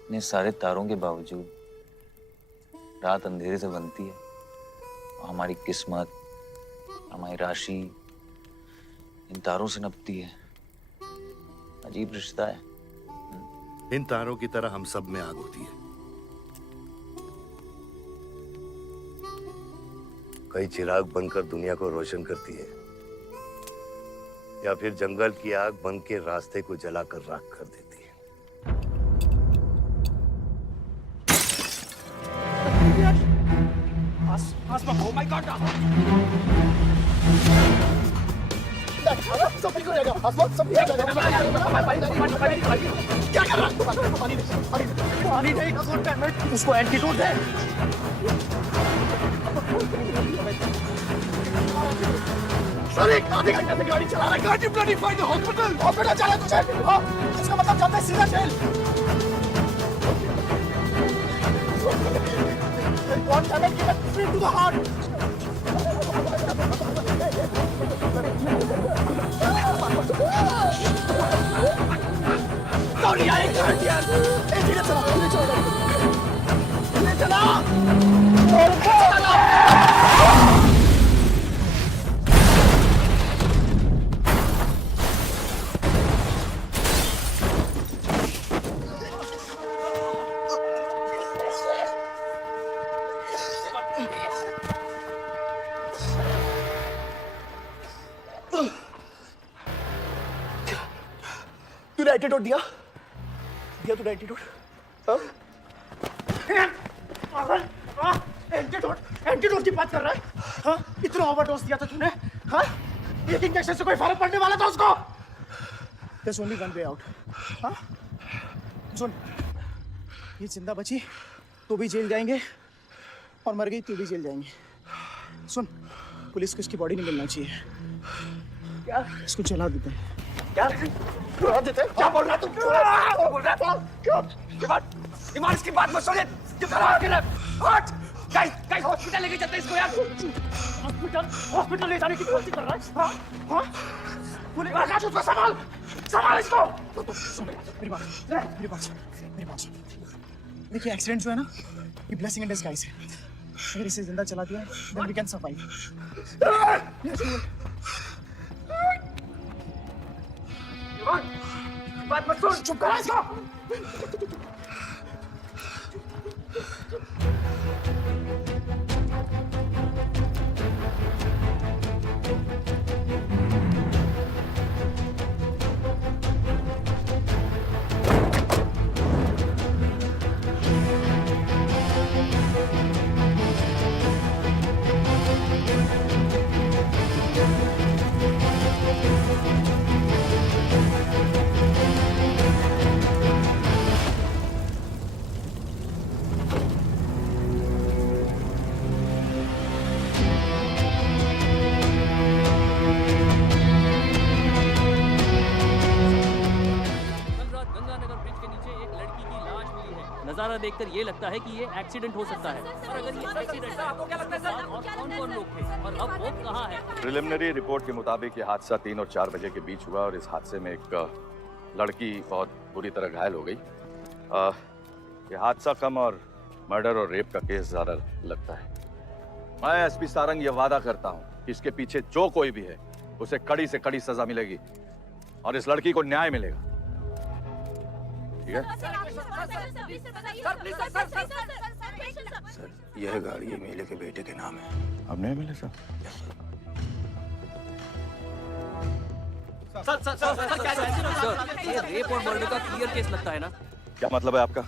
इतने सारे तारों के बावजूद रात अंधेरे से बनती है और हमारी किस्मत, हमारी राशि इन तारों से नपती है। अजीब रिश्ता है। इन तारों की तरह हम सब में आग होती है। कई चिराग बनकर दुनिया को रोशन करती है, या फिर जंगल की आग बन के रास्ते को जलाकर राख कर देती है। Oh my God! सब ठीक हो जाएगा। सब ठीक हो जाएगा। क्या कर रहा है? पानी नहीं, उसको एंटीडोट दे। सर, एक आधे घंटे से गाड़ी चला रहा है। Can't you bloody find the hospital? Hospital चला तुझे? हाँ, इसका मतलब जाता है सीधा jail. One damage given straight to the heart. Sorry, I can't hear. धीरे चला, धीरे चला, धीरे चला। तूने एंटीडोट दिया? दिया तूने एंटीडोट? एंटीडोट? एंटीडोट की बात कर रहा है? हाँ? इतना ओवरडोज दिया था तूने? हाँ? एक इंजेक्शन से कोई फर्क पड़ने वाला था उसको? There's only one way out. हाँ? सुन, ये जिंदा बची तो भी जेल जाएंगे और मर गई तो भी जेल जाएंगे। सुन, पुलिस को इसकी बॉडी नहीं मिलना चाहिए। क्या? इसको जला देते हैं। क्या? जला देते हैं? क्या बोल रहा तू? क्या बोल रहा है? क्यों? ईमान इसकी बात मत सुनिए। हट! गाइस हॉस्पिटल लेके चलते हैं इसको यार। हॉस्पिटल ले जाने की कोशिश कर रहा है? हाँ? हाँ? पुलिस आकाश उसको संभाल इसको। मेरी बात। देखिए एक्सीडेंट जो है ना, ये ब्लेसिंग इन डिस्गाइज है। अगर इसे जिंदा चला दिया, then we can survive. बात मत सुन। चुप करा इसको। नजारा देखकर ये लगता है कि ये एक्सीडेंट हो सकता है। और अगर ये एक्सीडेंट है, आपको क्या लगता है सर? और कौन-कौन लोग थे और अब वो कहाँ है? प्रिलिमिनरी रिपोर्ट के मुताबिक ये हादसा 3 और 4 बजे के बीच हुआ और इस हादसे में एक लड़की बहुत बुरी तरह घायल हो गई। ये हादसा कम और मर्डर और रेप का केस ज्यादा लगता है। मैं एसपी सारंग ये वादा करता हूँ कि इसके पीछे जो कोई भी है उसे कड़ी से कड़ी सजा मिलेगी और इस लड़की को न्याय मिलेगा। ठीक है? सर, यह गाड़ी एमएलए के बेटे के नाम है। अब नहीं मिले सर? ये रेप और मर्डर का क्लियर केस लगता है ना? क्या मतलब है आपका?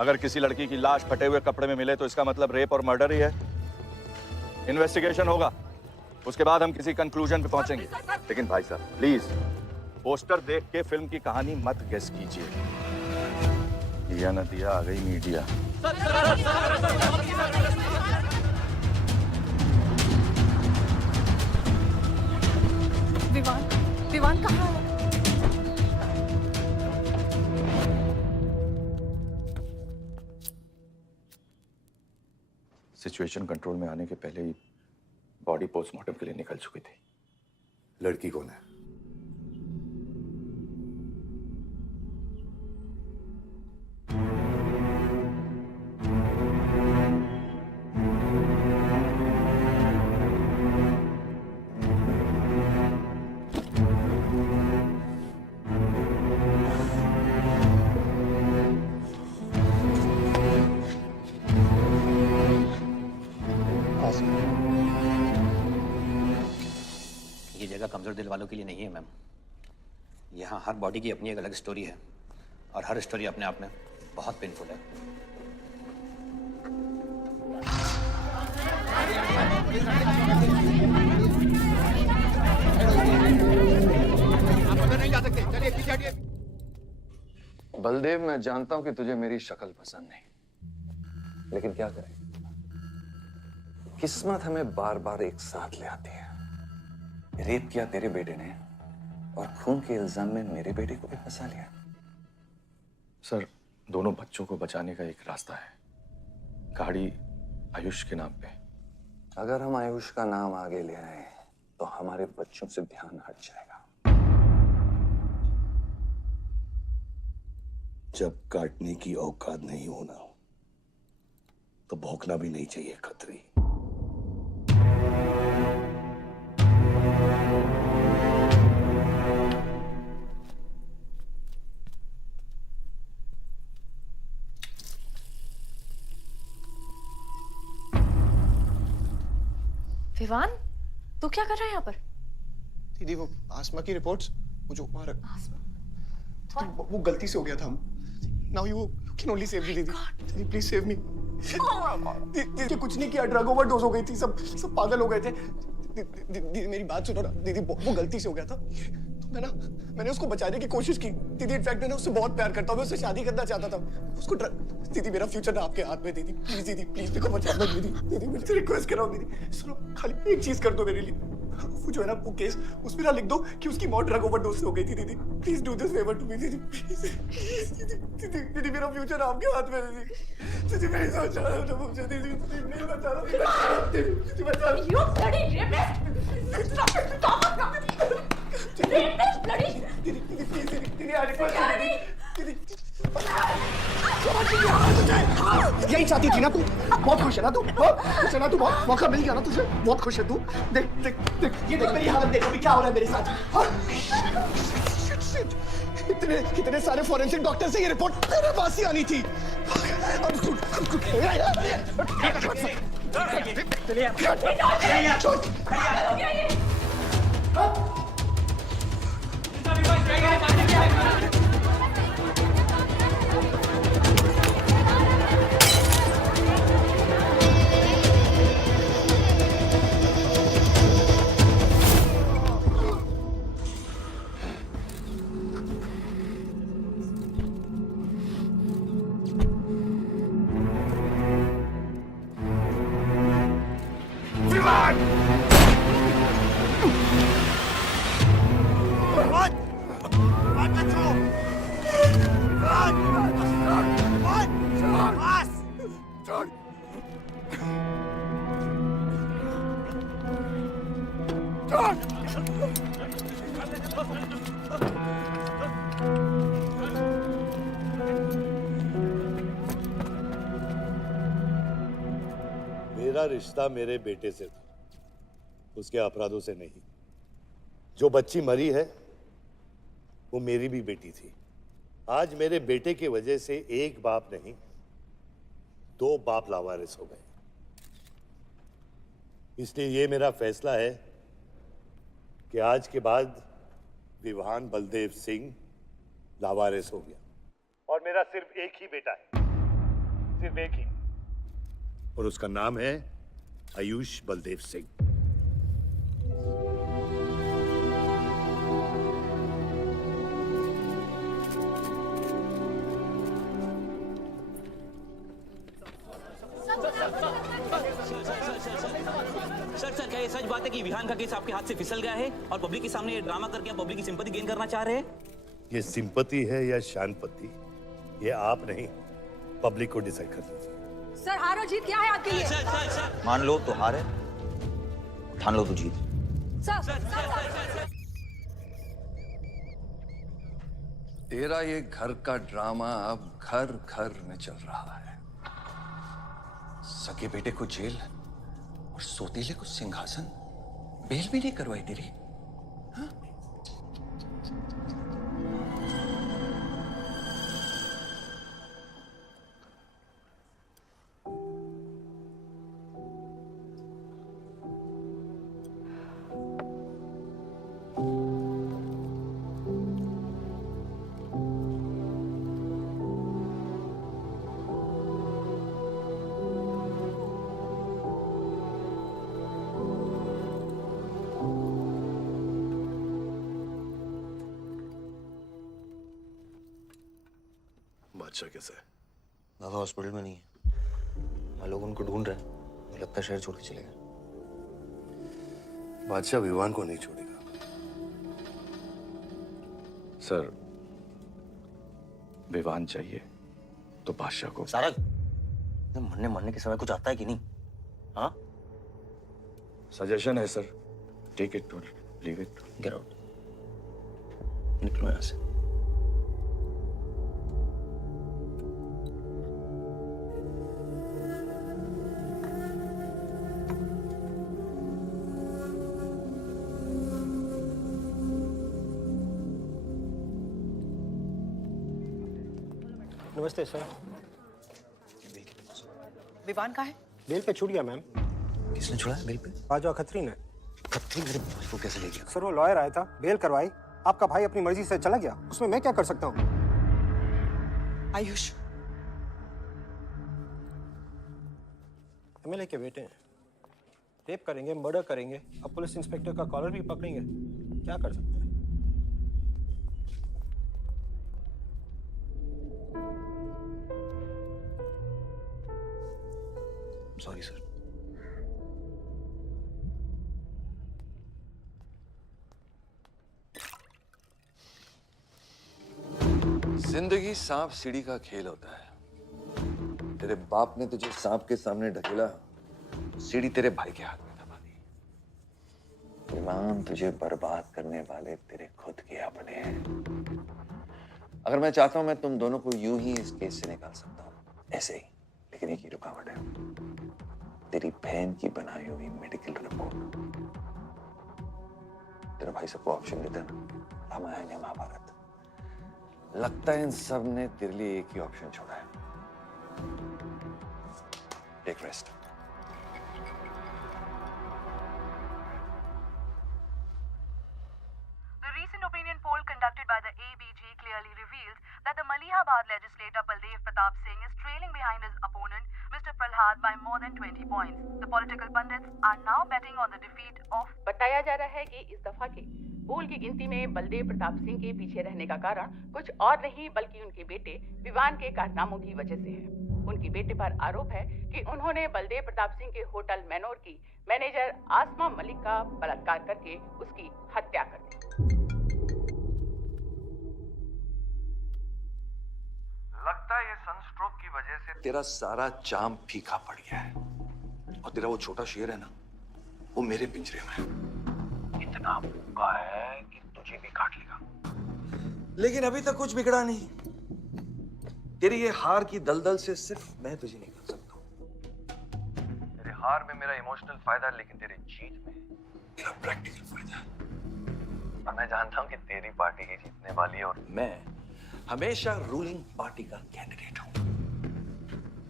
अगर किसी लड़की की लाश फटे हुए कपड़े में मिले तो इसका मतलब रेप और मर्डर ही है। इन्वेस्टिगेशन होगा, उसके बाद हम किसी कंक्लूजन पे पहुंचेंगे। लेकिन भाई साहब प्लीज पोस्टर देख के फिल्म की कहानी मत गेस कीजिए। दिया न दिया, आ गई मीडिया। विवान कहाँ है? सिचुएशन कंट्रोल में आने के पहले ही बॉडी पोस्टमार्टम के लिए निकल चुकी थी। लड़की कौन है? कमजोर दिल वालों के लिए नहीं है मैम। यहाँ हर बॉडी की अपनी एक अलग स्टोरी है और हर स्टोरी अपने आप में बहुत पेनफुल है। आप अंदर नहीं जा सकते, चलिए पीछे हटिए। बलदेव, मैं जानता हूं कि तुझे मेरी शक्ल पसंद नहीं, लेकिन क्या करें, किस्मत हमें बार बार एक साथ ले आती है। रेप किया तेरे बेटे ने और खून के इल्जाम में मेरे बेटे को भी फंसा लिया। सर, दोनों बच्चों को बचाने का एक रास्ता है, गाड़ी आयुष के नाम पे। अगर हम आयुष का नाम आगे ले आए तो हमारे बच्चों से ध्यान हट जाएगा। जब काटने की औकात नहीं होना तो भौंकना भी नहीं चाहिए खतरी। विवान, तू क्या कर रहा है यहाँ पर? दीदी वो आसमा की रिपोर्ट्स, वो जो मारा, वो गलती से हो गया था। Now you can only save me दीदी। दीदी प्लीज सेव मी। दीदी कुछ नहीं किया, ड्रग ओवरडोज हो गई थी, सब पागल हो गए थे। दीदी मेरी बात सुनो ना दीदी, वो गलती से हो गया था। तो मैंने उसको बचाने की कोशिश की दीदी। इनफैक्ट मैंने उससे बहुत प्यार करता हूँ, मैं उससे शादी करना चाहता था। उसको दीदी मेरा फ्यूचर ना आपके हाथ में। दीदी प्लीज मेरे को बचा दो दीदी। दीदी मुझसे रिक्वेस्ट कर रहा हूँ दीदी, सुनो खाली एक चीज कर दो मेरे लिए। वो जो है ना वो केस उसमें ना लिख दो कि उसकी मौत ड्रग ओवरडोज से हो गई थी। दीदी please do this favour to me दीदी, प्लीज। दीदी मेरा फ्यूचर आपके हाथ में दीदी। दीदी मेरी सोच रहा हूँ मुझे दीदी नहीं बचा रहा। दीदी बचा रहा। You bloody rapist! Stop it! Stop it! Rapist, bloody! दीदी प्लीज दीदी आई रिक्वेस्ट दीदी। यही चाहती थी ना तू? बहुत खुश है ना तू? खुश है ना तू? बहुत मौका मिल गया ना तुझे? बहुत खुश है तू? देख देख देख, ये देख मेरी हालत, देख अभी क्या हो रहा है मेरे साथ। इतने सारे फॉरेंसिक डॉक्टर से ये रिपोर्ट तेरे पास ही आनी थी। मेरा रिश्ता मेरे बेटे से था, उसके अपराधों से नहीं। जो बच्ची मरी है वो मेरी भी बेटी थी। आज मेरे बेटे की वजह से एक बाप नहीं 2 बाप लावारिस हो गए। इसलिए ये मेरा फैसला है कि आज के बाद विवान बलदेव सिंह लावारिस हो गया और मेरा सिर्फ एक ही बेटा है, सिर्फ एक ही, और उसका नाम है आयुष बलदेव सिंह। सर क्या ये सच बात है कि विहान का केस आपके हाथ से फिसल गया है और पब्लिक के सामने ये ड्रामा करके आप पब्लिक की सिंपैथी गेन करना चाह रहे हैं? ये सिंपैथी है या शानपति, ये आप नहीं पब्लिक को डिसाइड कर दीजिए। सर हार और जीत क्या है आपके लिए? मान लो तो हार है, ठान लो तो जीत। तेरा ये घर का ड्रामा अब घर घर में चल रहा है। सगे बेटे को जेल और सोतीले को सिंहासन, बेल भी नहीं करवाई तेरी। बादशाह कैसा है? बाबा हॉस्पिटल में नहीं है। हम लोग उनको ढूंढ रहे हैं। मुझे लगता है शहर छोड़ के चले गए। बादशाह विवान को नहीं छोड़ेगा। सर, विवान चाहिए तो बादशाह को। सारंग, मरने के समय कुछ आता है कि नहीं? हाँ? सजेशन है सर, टेक इट और लीव इट। गेट आउट, निकलो यहाँ से। नमस्ते सर। विवान कहाँ है? बेल पे छूट गया मैम। किसने छोड़ा है बेल पे? बाजवा खत्री ने। खत्री मेरे भाई को कैसे ले गया? सर वो लॉयर आया था, बेल करवाई, आपका भाई अपनी मर्जी से चला गया, उसमें मैं क्या कर सकता हूँ? आयुष, एमएलए के बेटे हैं, रेप करेंगे, मर्डर करेंगे, अब पुलिस इंस्पेक्टर का कॉलर भी पकड़ेंगे, क्या कर सकते हैं? Sorry sir. जिंदगी सांप सीढ़ी का खेल होता है। तेरे बाप ने तुझे सांप के सामने ढकेला, सीढ़ी तेरे भाई के हाथ में दबा दी। विमान, तुझे बर्बाद करने वाले तेरे खुद के अपने हैं। अगर मैं चाहता हूं मैं तुम दोनों को यूं ही इस केस से निकाल सकता हूं, ऐसे ही। लेकिन एक ही रुकावट है, तेरी बहन की बनाई हुई मेडिकल रिपोर्ट। तेरा भाई सबको ऑप्शन देता है ना, रामायण या महाभारत। लगता है इन सब ने तेरे लिए एक ही ऑप्शन छोड़ा है। Take rest. The recent opinion poll conducted by the ABG clearly reveals that the Malihabad legislator Baldev Pratap Singh is trailing behind his opponent, Mr. Prahlad, by more than 20 points. The political pundits are now betting on the defeat of. बताया जा रहा है कि इस दफा के पोल की गिनती में बलदेव प्रताप सिंह के पीछे रहने का कारण कुछ और नहीं बल्कि उनके बेटे विवान के कारनामों की वजह से है। उनके बेटे पर आरोप है कि उन्होंने बलदेव प्रताप सिंह के होटल मैनोर की मैनेजर आसमा मलिक का बलात्कार करके उसकी हत्या कर दी। लगता है ये सनस्ट्रोक की वजह से तेरा सारा चाम फीका पड़ गया है। और तेरा वो छोटा शेर है ना, वो मेरे पिंजरे में है। इतना भूखा है कि तुझे भी काट लेगा। लेकिन अभी तक कुछ बिगड़ा नहीं। तेरी ये हार की दलदल से सिर्फ मैं तुझे निकाल सकता हूँ। तेरे हार में मेरा इमोशनल फायदा, लेकिन तेरे जीत में मेरा प्रैक्टिकल फायदा। और मैं जानता हूँ कि तेरी पार्टी ही जीतने वाली है, और मैं हमेशा रूलिंग पार्टी का कैंडिडेट हूँ।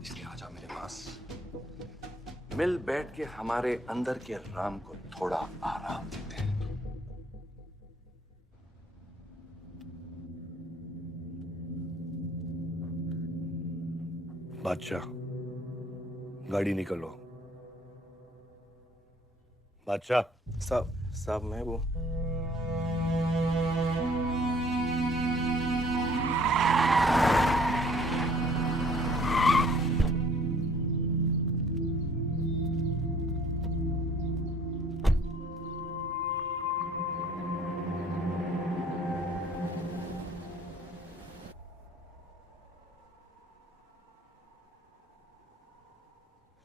इसलिए आजा मेरे पास, मिल बैठ के हमारे अंदर के राम को थोड़ा आराम देते हैं। बादशाह, गाड़ी निकलो। बादशाह साहब मैं वो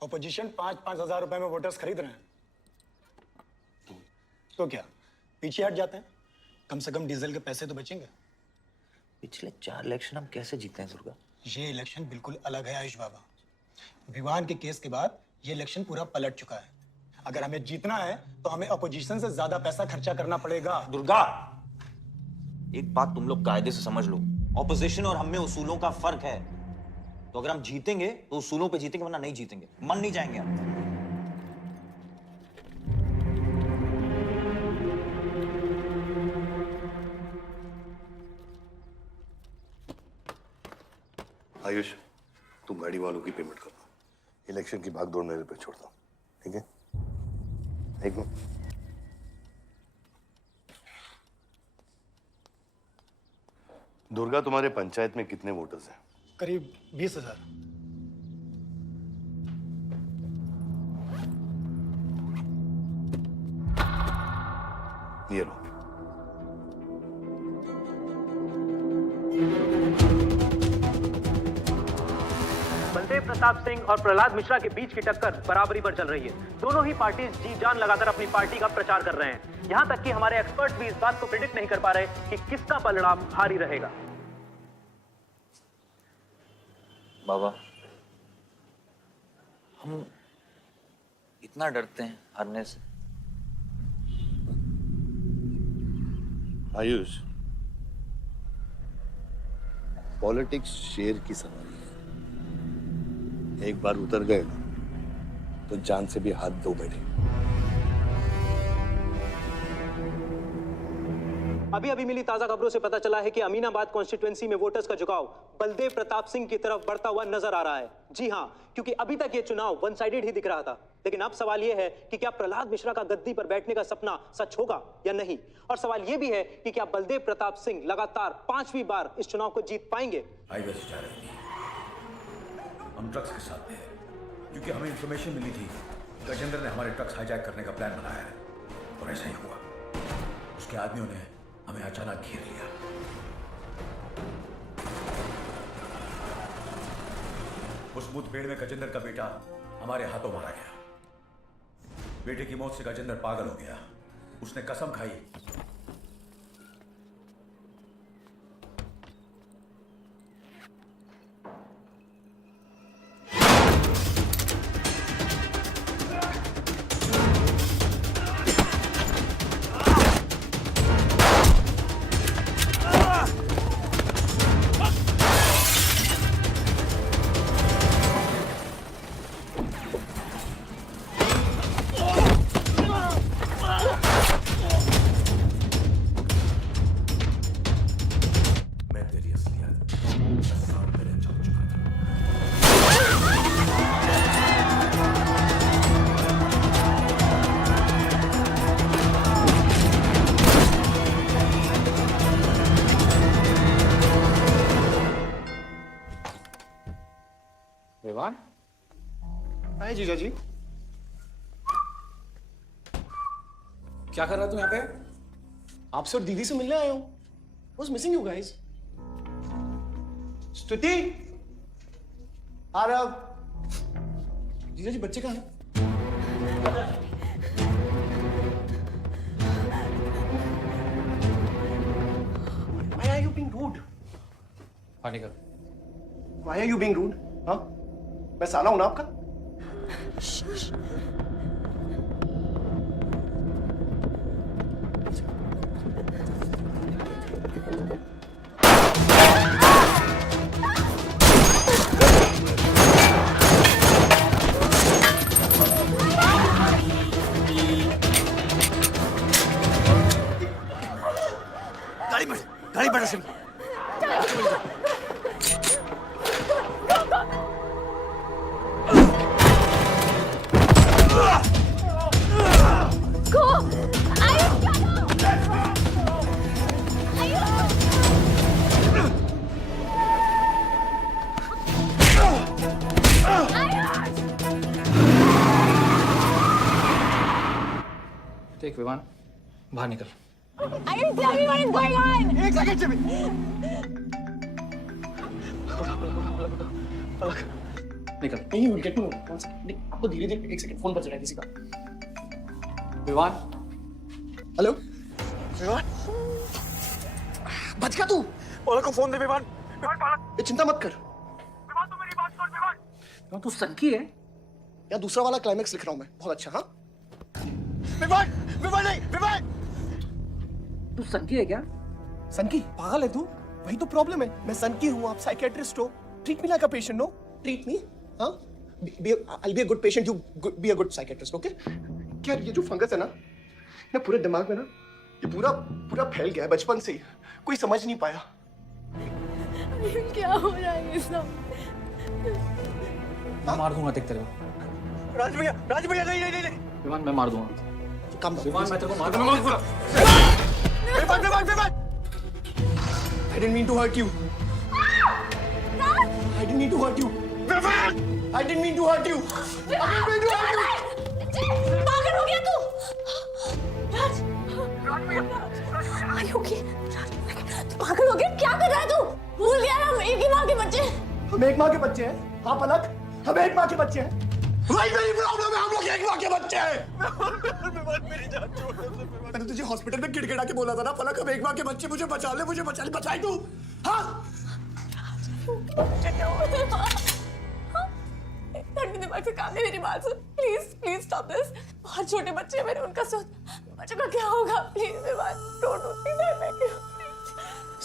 ऑपोजिशन 5-5 हजार रुपए में वोटर्स खरीद रहे हैं, तो क्या पीछे हट जाते हैं? कम से कम डीजल के पैसे तो बचेंगे। पिछले 4 इलेक्शन हम कैसे जीते हैं दुर्गा? ये इलेक्शन बिल्कुल अलग है आयुष बाबा। विवान के केस के बाद ये इलेक्शन पूरा पलट चुका है। अगर हमें जीतना है तो हमें ऑपोजिशन से ज्यादा पैसा खर्चा करना पड़ेगा। दुर्गा, एक बात तुम लोग कायदे से समझ लो, ऑपोजिशन और हम में उसूलों का फर्क है। तो अगर हम जीतेंगे तो उसूलों पे जीतेंगे, वरना नहीं जीतेंगे, मन नहीं जाएंगे हम। आयुष, तुम गाड़ी वालों की पेमेंट कर दो। इलेक्शन की भागदौड़ मेरे पे छोड़ दो, ठीक है? एक मिनट। दुर्गा, तुम्हारे पंचायत में कितने वोटर्स हैं? करीब 20,000। ये लो। बलदेव प्रताप सिंह और प्रहलाद मिश्रा के बीच की टक्कर बराबरी पर चल रही है। दोनों ही पार्टी जी जान लगाकर अपनी पार्टी का प्रचार कर रहे हैं। यहां तक कि हमारे एक्सपर्ट भी इस बात को प्रिडिक्ट नहीं कर पा रहे कि किसका परिणाम भारी रहेगा। बाबा, हम इतना डरते हैं हारने से। आयुष, पॉलिटिक्स शेर की सवारी है। एक बार उतर गए ना तो जान से भी हाथ धो बैठे। अभी मिली ताजा खबरों से पता चला है कि अमीनाबाद कॉन्स्टिट्यूएंसी में वोटर्स का झुकाव बलदेव प्रताप सिंह की तरफ बढ़ता हुआ नजर आ रहा है। जी हां, क्योंकि अभी तक ये चुनाव वन साइडेड ही दिख रहा था, लेकिन अब सवाल ये है कि क्या प्रहलाद मिश्रा का गद्दी पर बैठने का सपना सच होगा या नहीं। और सवाल ये भी है कि क्या बलदेव प्रताप सिंह लगातार 5वीं बार इस चुनाव को जीत पाएंगे। हाईवे से जा रही थी, हम ट्रक्स के साथ थे, क्योंकि हमें इंफॉर्मेशन मिली थी गजेंद्र ने हमारे ट्रक्स हाईजैक करने का प्लान बनाया है। और ऐसा ही हुआ। उसके आदमियों ने हमें अचानक घेर लिया। उस मुठभेड़ में गजेंद्र का बेटा हमारे हाथों मारा गया। बेटे की मौत से गजेंद्र पागल हो गया। उसने कसम खाई विवान। हाय जीजा जी। क्या कर रहा तुम यहाँ पे? आपसे और दीदी से मिलने आया हूँ। Was missing you guys. स्तुति, आरव। जीजा जी बच्चे कहाँ हैं? Why are you being rude? पानी कर। Why are you being rude? हाँ? मैं साला हूं ना आपका? गाड़ी बढ़ा सिंह। देख विवान, बाहर निकल। Ayush, tell me what is going on. एक सेकंड से भी। निकल। नहीं, we'll get to know. आपको धीरे-धीरे 1 सेकंड फोन पर चढ़ाया किसी का। विवान। हेलो। विवान। बच गया तू। पलक को फोन दे विवान। ये चिंता मत कर। विवान तू मेरी बात सुन विवान। विवान तू सनकी है? या दूसरा वाला क्लाइमेक्स लिख रहा हूं मैं। बहुत अच्छा हाँ? विवान, विवान नहीं, विवान। तू सनकी है क्या? सनकी? पागल है तू? वही तो प्रॉब्लम है। मैं सनकी हूँ, आप साइकियाट्रिस्ट हो। Treat me like a patient, no? Treat me, हाँ? I'll be a good patient, you be a good psychiatrist, okay? क्या ये जो फंगस है ना पूरे दिमाग में ना, ये पूरा फैल गया है बचपन से ही। कोई समझ नहीं पाया। क्या हो रहा है ये सब? मैं मार दूंगा देख तेरे को। राज भैया नहीं। विवान मैं मार दूंगा। काम विवान मैं तेरे को मार दूंगा। Vivaan! I didn't mean to hurt you. I didn't mean to hurt you. I didn't mean to hurt you. I didn't mean to hurt you. पागल हो गया तू? राज, Are you okay? तू पागल हो गया? क्या कर रहा है तू? भूल गया हम एक ही माँ के बच्चे हैं। हम एक माँ के बच्चे हैं। हाँ पलक, हम एक माँ के बच्चे हैं। वही मेरी प्रॉब्लम है, हम लोग एक माँ के बच्चे हैं। मेरी जान छोड़ दे। मैंने तुझे हॉस्पिटल में गिड़गिड़ा के बोला था ना पलक, हम एक माँ के बच्चे, मुझे बचा ले, बचाई तू। हाँ? ठंडे दिमाग से काम नहीं, मेरी बात सुन। Please stop this. बहुत छोटे बच्चे हैं मेरे, उनका बच्चों का क्या होगा? प्लीज मेरी बात डोंट डू दिस।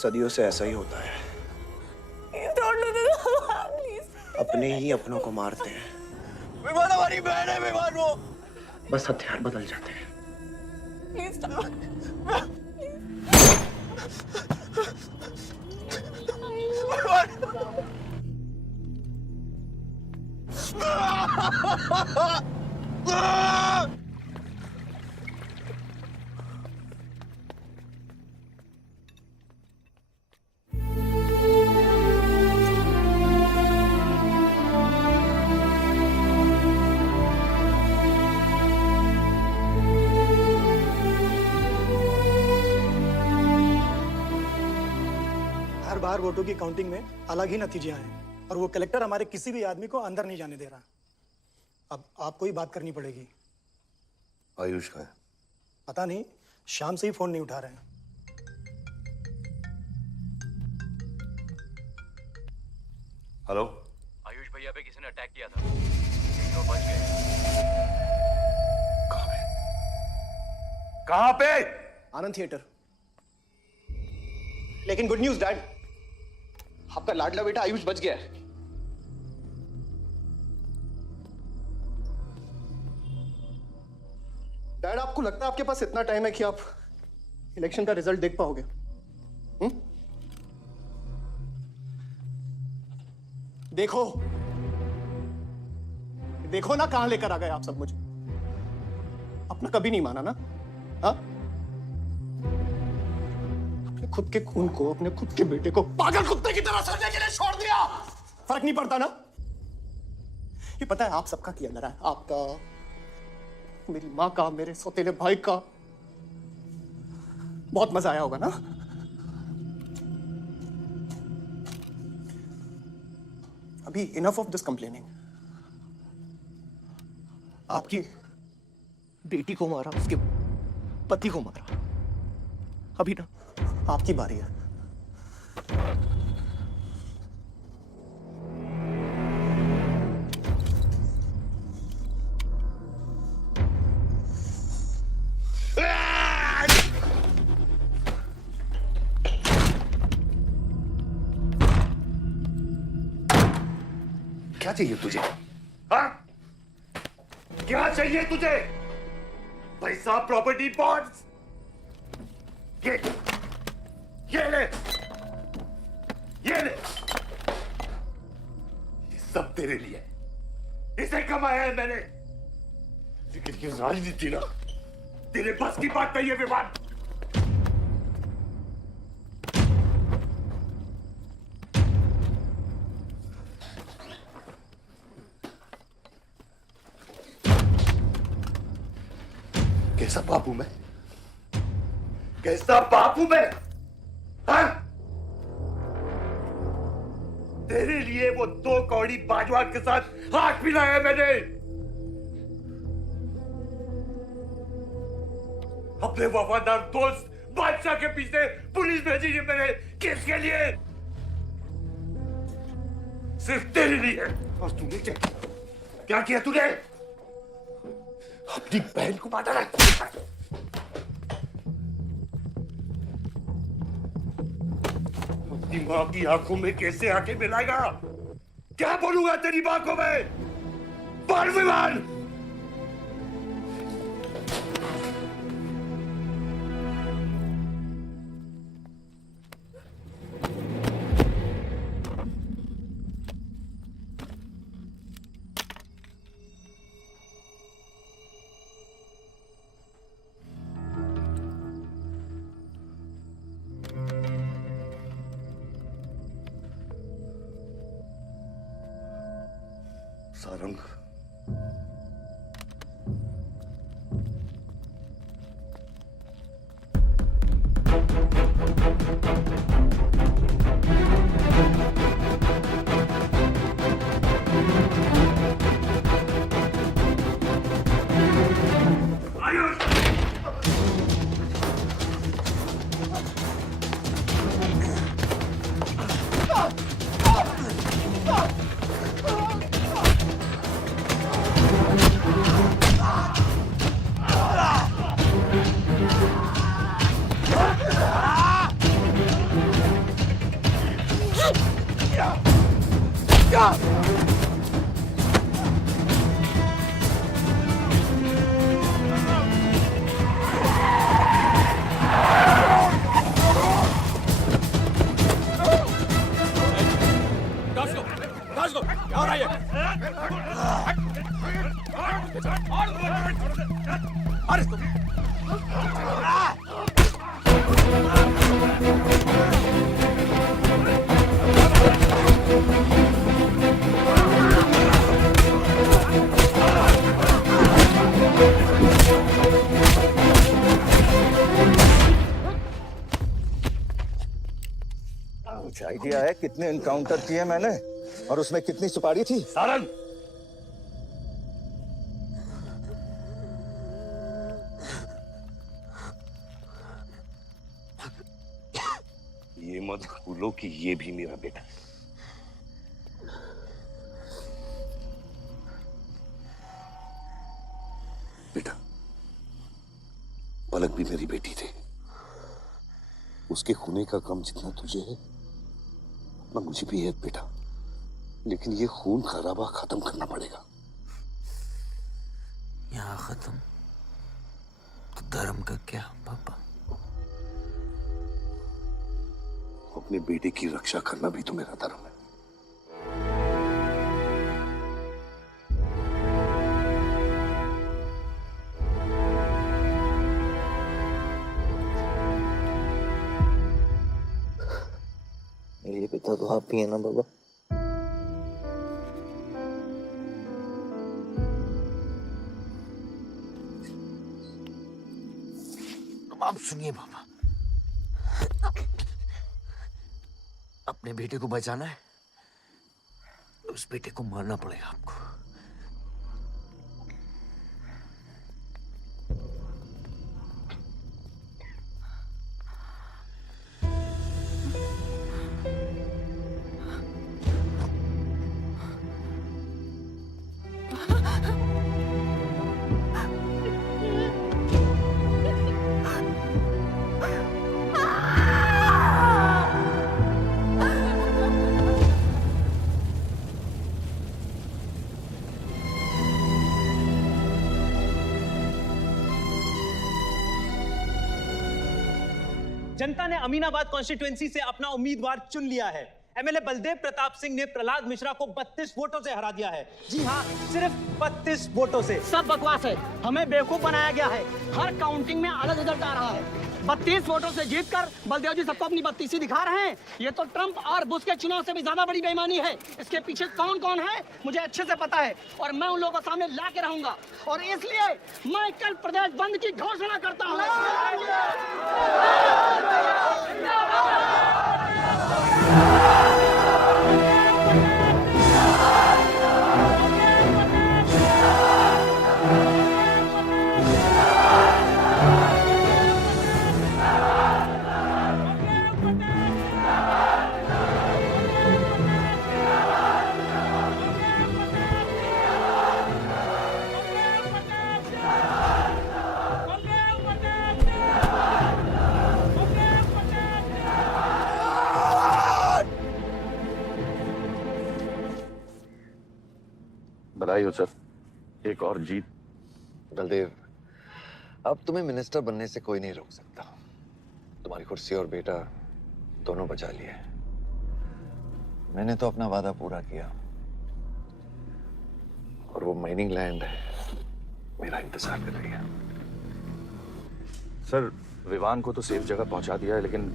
सदियों से ऐसा ही होता है, डोंट डू दिस प्लीज। अपने ही अपनों को मारते हैं। विमान हमारी बहन है, विमान वो। बस हथियार बदल जाते हैं। Please stop. हर बार वोटों की काउंटिंग में अलग ही नतीजे आए और वो कलेक्टर हमारे किसी भी आदमी को अंदर नहीं जाने दे रहा। अब आपको ही बात करनी पड़ेगी। आयुष का है? पता नहीं, शाम से ही फोन नहीं उठा रहे हैं। हेलो, आयुष भैया पे किसी ने अटैक किया था, तो बच गए। कहां पे? आनंद थिएटर। लेकिन गुड न्यूज डैड, आपका लाडला बेटा आयुष बच गया है। डैड, आपको लगता है आपके पास इतना टाइम है कि आप इलेक्शन का रिजल्ट देख पाओगे? देखो ना कहां लेकर आ गए आप सब मुझे। अपना कभी नहीं माना ना? हाँ? अपने खुद के खून को, अपने खुद के बेटे को पागल कुत्ते की तरह सड़ने के लिए छोड़ दिया। फर्क नहीं पड़ता ना? ये पता है आप सबका किया ना है, आपका, मेरी माँ का, मेरे सौतेले भाई का। बहुत मजा आया होगा ना? अभी इनफ ऑफ दिस कंप्लेनिंग। आपकी बेटी को मारा, उसके पति को मारा, अभी ना आपकी बारी है। क्या चाहिए तुझे? हाँ? क्या चाहिए तुझे? पैसा, प्रॉपर्टी, बॉन्ड्स? ये ले, ये सब तेरे लिए, इसे कमाया है मैंने। लेकिन ये राजनीति ना तेरे बस की बात नहीं है विवाद। कैसा बाप हूं मैं? कैसा बाप हूं मैं? हाँ? तेरे लिए वो 2 कौड़ी बाजवान के साथ हाथ मिलाया मैंने। अपने वफादार दोस्त बादशाह के पीछे पुलिस भेजी है मैंने। किसके लिए? सिर्फ तेरे लिए। और तूने क्या किया तूने? अपनी बहन को मारा। अपनी मां की आंखों में कैसे आंखें मिलाएगा? क्या बोलूंगा तेरी मां को मैं? बोल विमान। सारंग, कुछ आइडिया है कितने एनकाउंटर किए मैंने और उसमें कितनी सुपारी थी? सारंग, ये मत भूलो कि ये भी मेरा बेटा है। बेटा, पलक भी मेरी बेटी थी। उसके खूने का गम जितना तुझे है उतना मुझे भी है बेटा, लेकिन ये खून खराबा खत्म करना पड़ेगा। यहाँ खत्म तो धर्म का क्या पापा? अपने बेटे की रक्षा करना भी तो मेरा धर्म है। मेरे पिता तो आप ही है ना बाबा? अब आप सुनिए बाबा, अपने बेटे को बचाना है तो उस बेटे को मारना पड़ेगा आपको। जनता ने अमीनाबाद कॉन्स्टिट्यूएंसी से अपना उम्मीदवार चुन लिया है। एमएलए बलदेव प्रताप सिंह ने प्रहलाद मिश्रा को 32 वोटों से हरा दिया है। जी हाँ, सिर्फ 32 वोटों से। सब बकवास है, हमें बेवकूफ बनाया गया है। हर काउंटिंग में अलग रिजल्ट आ रहा है। 32 वोटों से जीतकर बलदेव जी सबको अपनी बत्तीसी दिखा रहे हैं। ये तो ट्रंप और बुश के चुनाव से भी ज्यादा बड़ी बेईमानी है। इसके पीछे कौन कौन है मुझे अच्छे से पता है और मैं उन लोगों को सामने ला के रहूंगा और इसलिए मैं कल प्रदेश बंद की घोषणा करता हूँ। बधाई हो सर, एक और जीत। बलदेव, अब तुम्हें मिनिस्टर बनने से कोई नहीं रोक सकता। तुम्हारी कुर्सी और बेटा दोनों बचा लिए। मैंने तो अपना वादा पूरा किया और वो माइनिंग लैंड मेरा इंतजार कर रही है। सर, विवान को तो सेफ जगह पहुंचा दिया है, लेकिन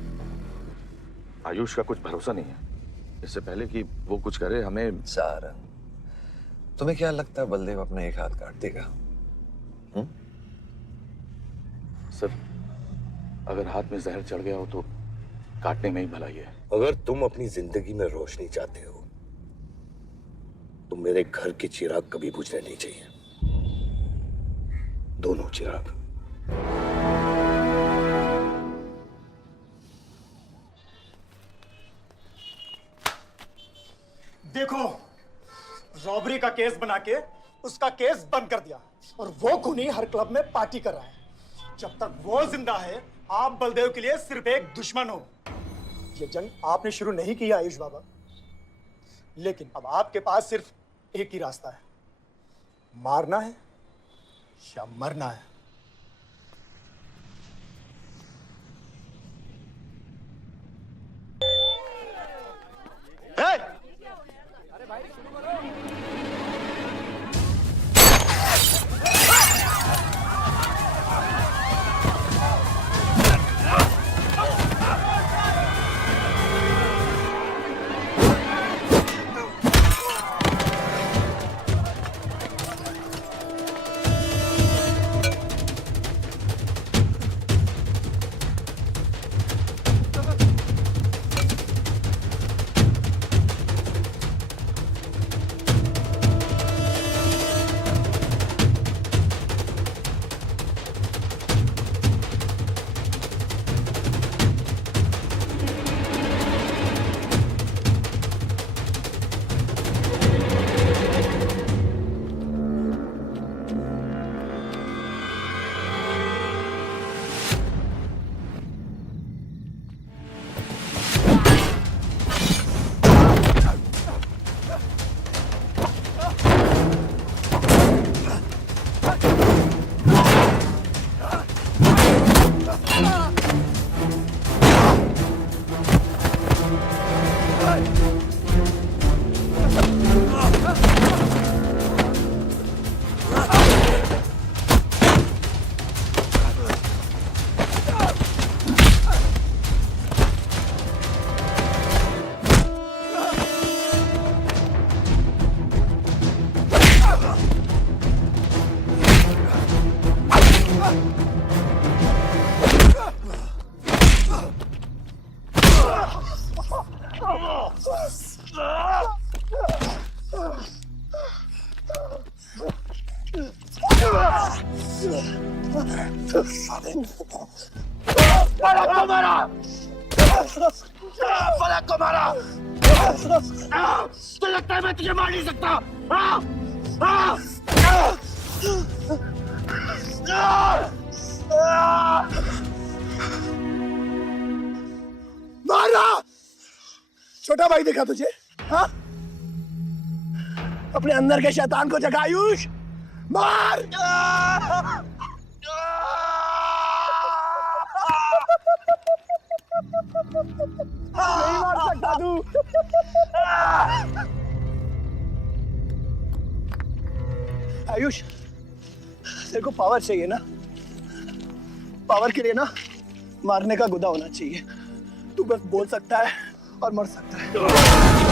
आयुष का कुछ भरोसा नहीं है। इससे पहले कि वो कुछ करे हमें। सारंग, तुम्हें क्या लगता है बलदेव अपना एक हाथ काट देगा? सर, अगर हाथ में जहर चढ़ गया हो तो काटने में ही भलाई है। अगर तुम अपनी जिंदगी में रोशनी चाहते हो तो मेरे घर के चिराग कभी बुझने नहीं चाहिए, दोनों चिराग। देखो, रॉबरी का केस बना के उसका केस बंद कर दिया और वो खूनी हर क्लब में पार्टी कर रहा है। जब तक वो जिंदा है, आप बलदेव के लिए सिर्फ एक दुश्मन हो। ये जंग आपने शुरू नहीं किया आयुष बाबा, लेकिन अब आपके पास सिर्फ एक ही रास्ता है, मारना है या मरना है। पलक को मारा, पलक को मारा। तो लगता है मैं तुझे मार नहीं सकता। मारा। छोटा भाई देखा तुझे? हाँ? अपने अंदर के शैतान को जगा आयुष, मार। नहीं मार सकता तू। आयुष, तेरे को पावर चाहिए ना? पावर के लिए ना मारने का गुदा होना चाहिए। तू बस बोल सकता है और मर सकता है।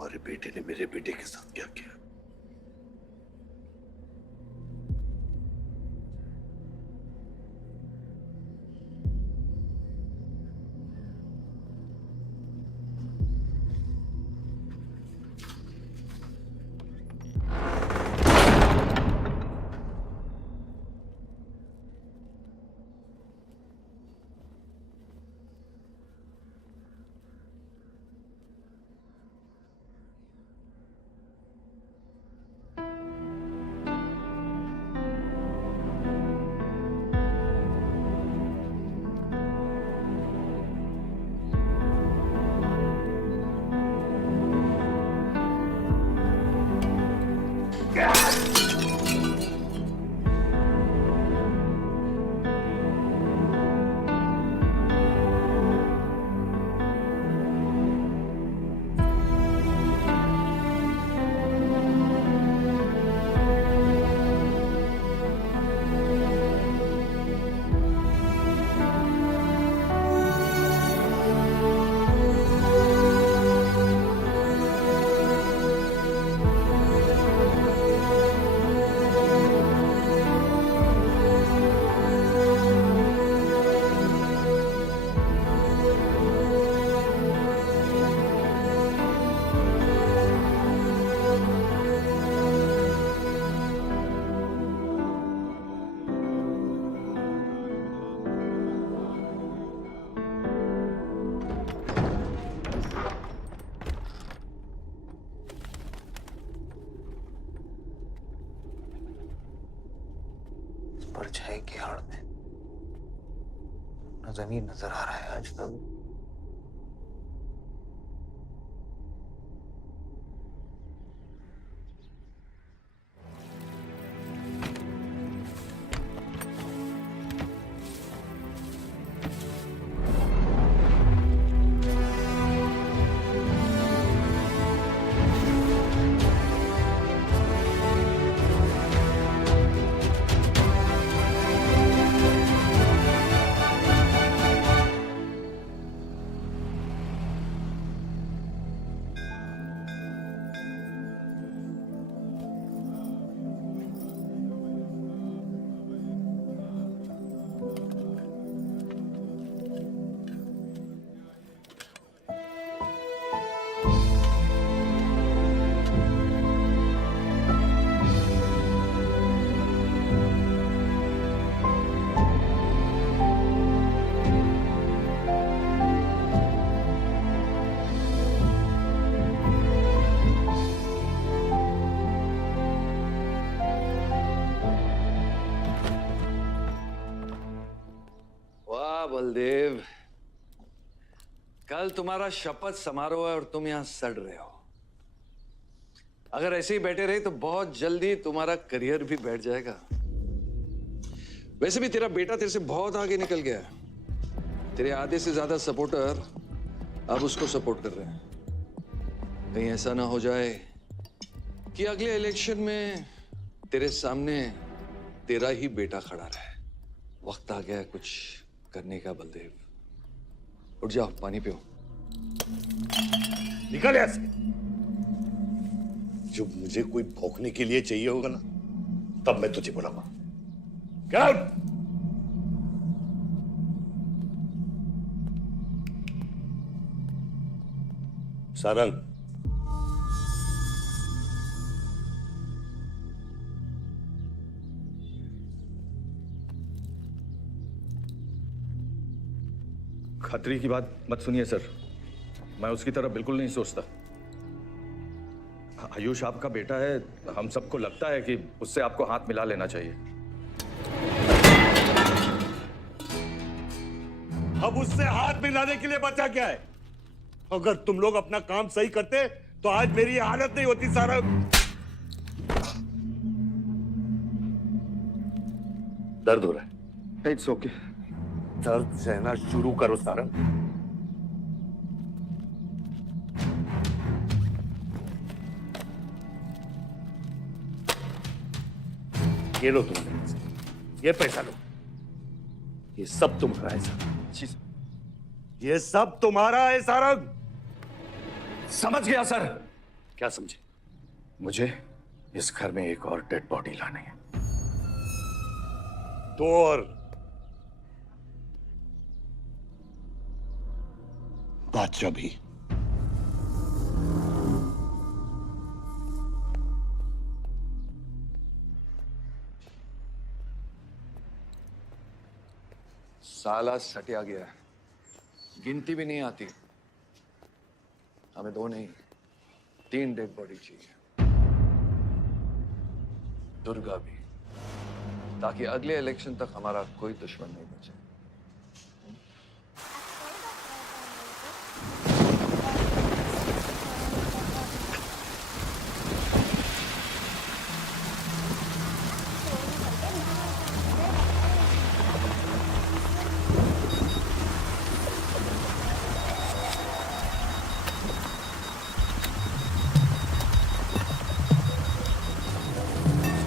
तुम्हारे बेटे ने मेरे बेटे के साथ क्या किया? परछाई की आड़ में न जमीन नजर आ रहा है आज तक। बलदेव, कल तुम्हारा शपथ समारोह है और तुम यहां सड़ रहे हो। अगर ऐसे ही बैठे रहे तो बहुत जल्दी तुम्हारा करियर भी बैठ जाएगा। वैसे भी तेरा बेटा तेरे से बहुत आगे निकल गया है। तेरे आधे से ज्यादा सपोर्टर अब उसको सपोर्ट कर रहे हैं। कहीं ऐसा ना हो जाए कि अगले इलेक्शन में तेरे सामने तेरा ही बेटा खड़ा रहे। वक्त आ गया है कुछ करने का बलदेव। उठ जाओ, पानी पियो। निकल यहाँ से। जब मुझे कोई भौंकने के लिए चाहिए होगा ना, तब मैं तुझे बुलाऊंगा। Get out! सारंग, खतरी की बात मत सुनिए सर, मैं उसकी तरह बिल्कुल नहीं सोचता। आयुष आपका बेटा है, हम सबको लगता है कि उससे आपको हाथ मिला लेना चाहिए। अब उससे हाथ मिलाने के लिए बचा क्या है? अगर तुम लोग अपना काम सही करते तो आज मेरी ये हालत नहीं होती। सारंग, दर्द हो रहा है? It's okay. दर्द सहना शुरू करो सारंग। ये लो तुम्हारे पैसे, ये पैसा लो। ये सब तुम्हारा है सर। ये सब तुम्हारा है सारंग। समझ गया सर, क्या समझे? मुझे इस घर में एक और डेड बॉडी लानी है। 2 और बादशाह भी। साला सटिया गया है, गिनती भी नहीं आती। हमें 2 नहीं 3 डेड बॉडी चाहिए, दुर्गा भी, ताकि अगले इलेक्शन तक हमारा कोई दुश्मन नहीं बचे।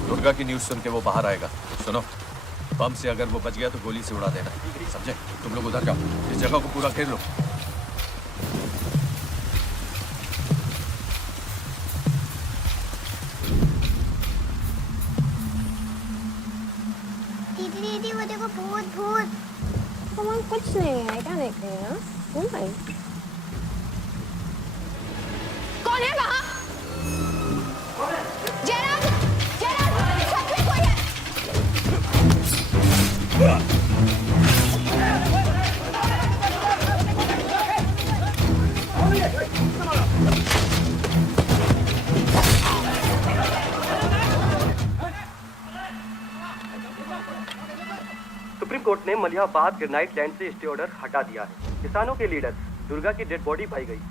दुर्गा की न्यूज़ सुन के वो बाहर आएगा। सुनो, बम से अगर वो बच गया तो गोली से उड़ा देना, समझे? तुम लोग उधर जाओ, इस जगह को पूरा घेर लो। दीदी दीदी वो देखो भूत भूत। कौन कुछ नहीं है, क्या देख रही है ना? कौन है वहाँ? जयराम जयराम छत में कोई है। सुप्रीम कोर्ट ने मलिहाबाद ग्रेनाइट लैंड से स्टे ऑर्डर हटा दिया है। किसानों के लीडर दुर्गा की डेड बॉडी पाई गई।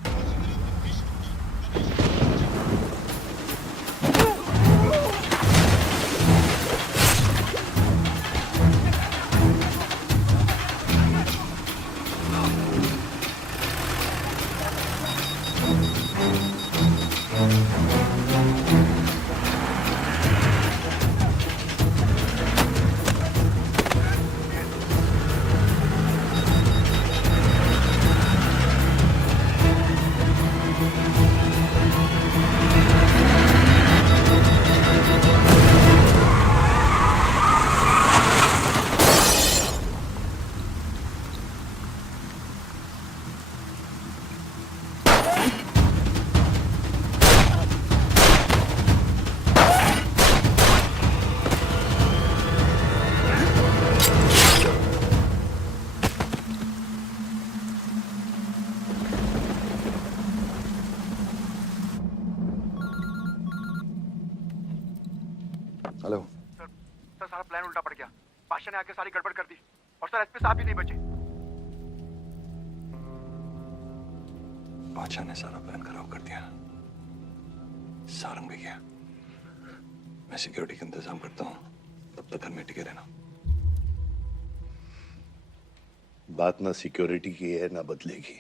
हेलो सर सारा प्लान उल्टा पड़ गया। बादशाह ने आके सारी गड़बड़ कर दी और सर एसपी साहब भी नहीं बचे। बादशाह ने सारा प्लान खराब कर दिया, सारंग भी गया। मैं सिक्योरिटी का इंतजाम करता हूँ, तब तक घर में टिके रहना। बात ना सिक्योरिटी की है ना बदलेगी।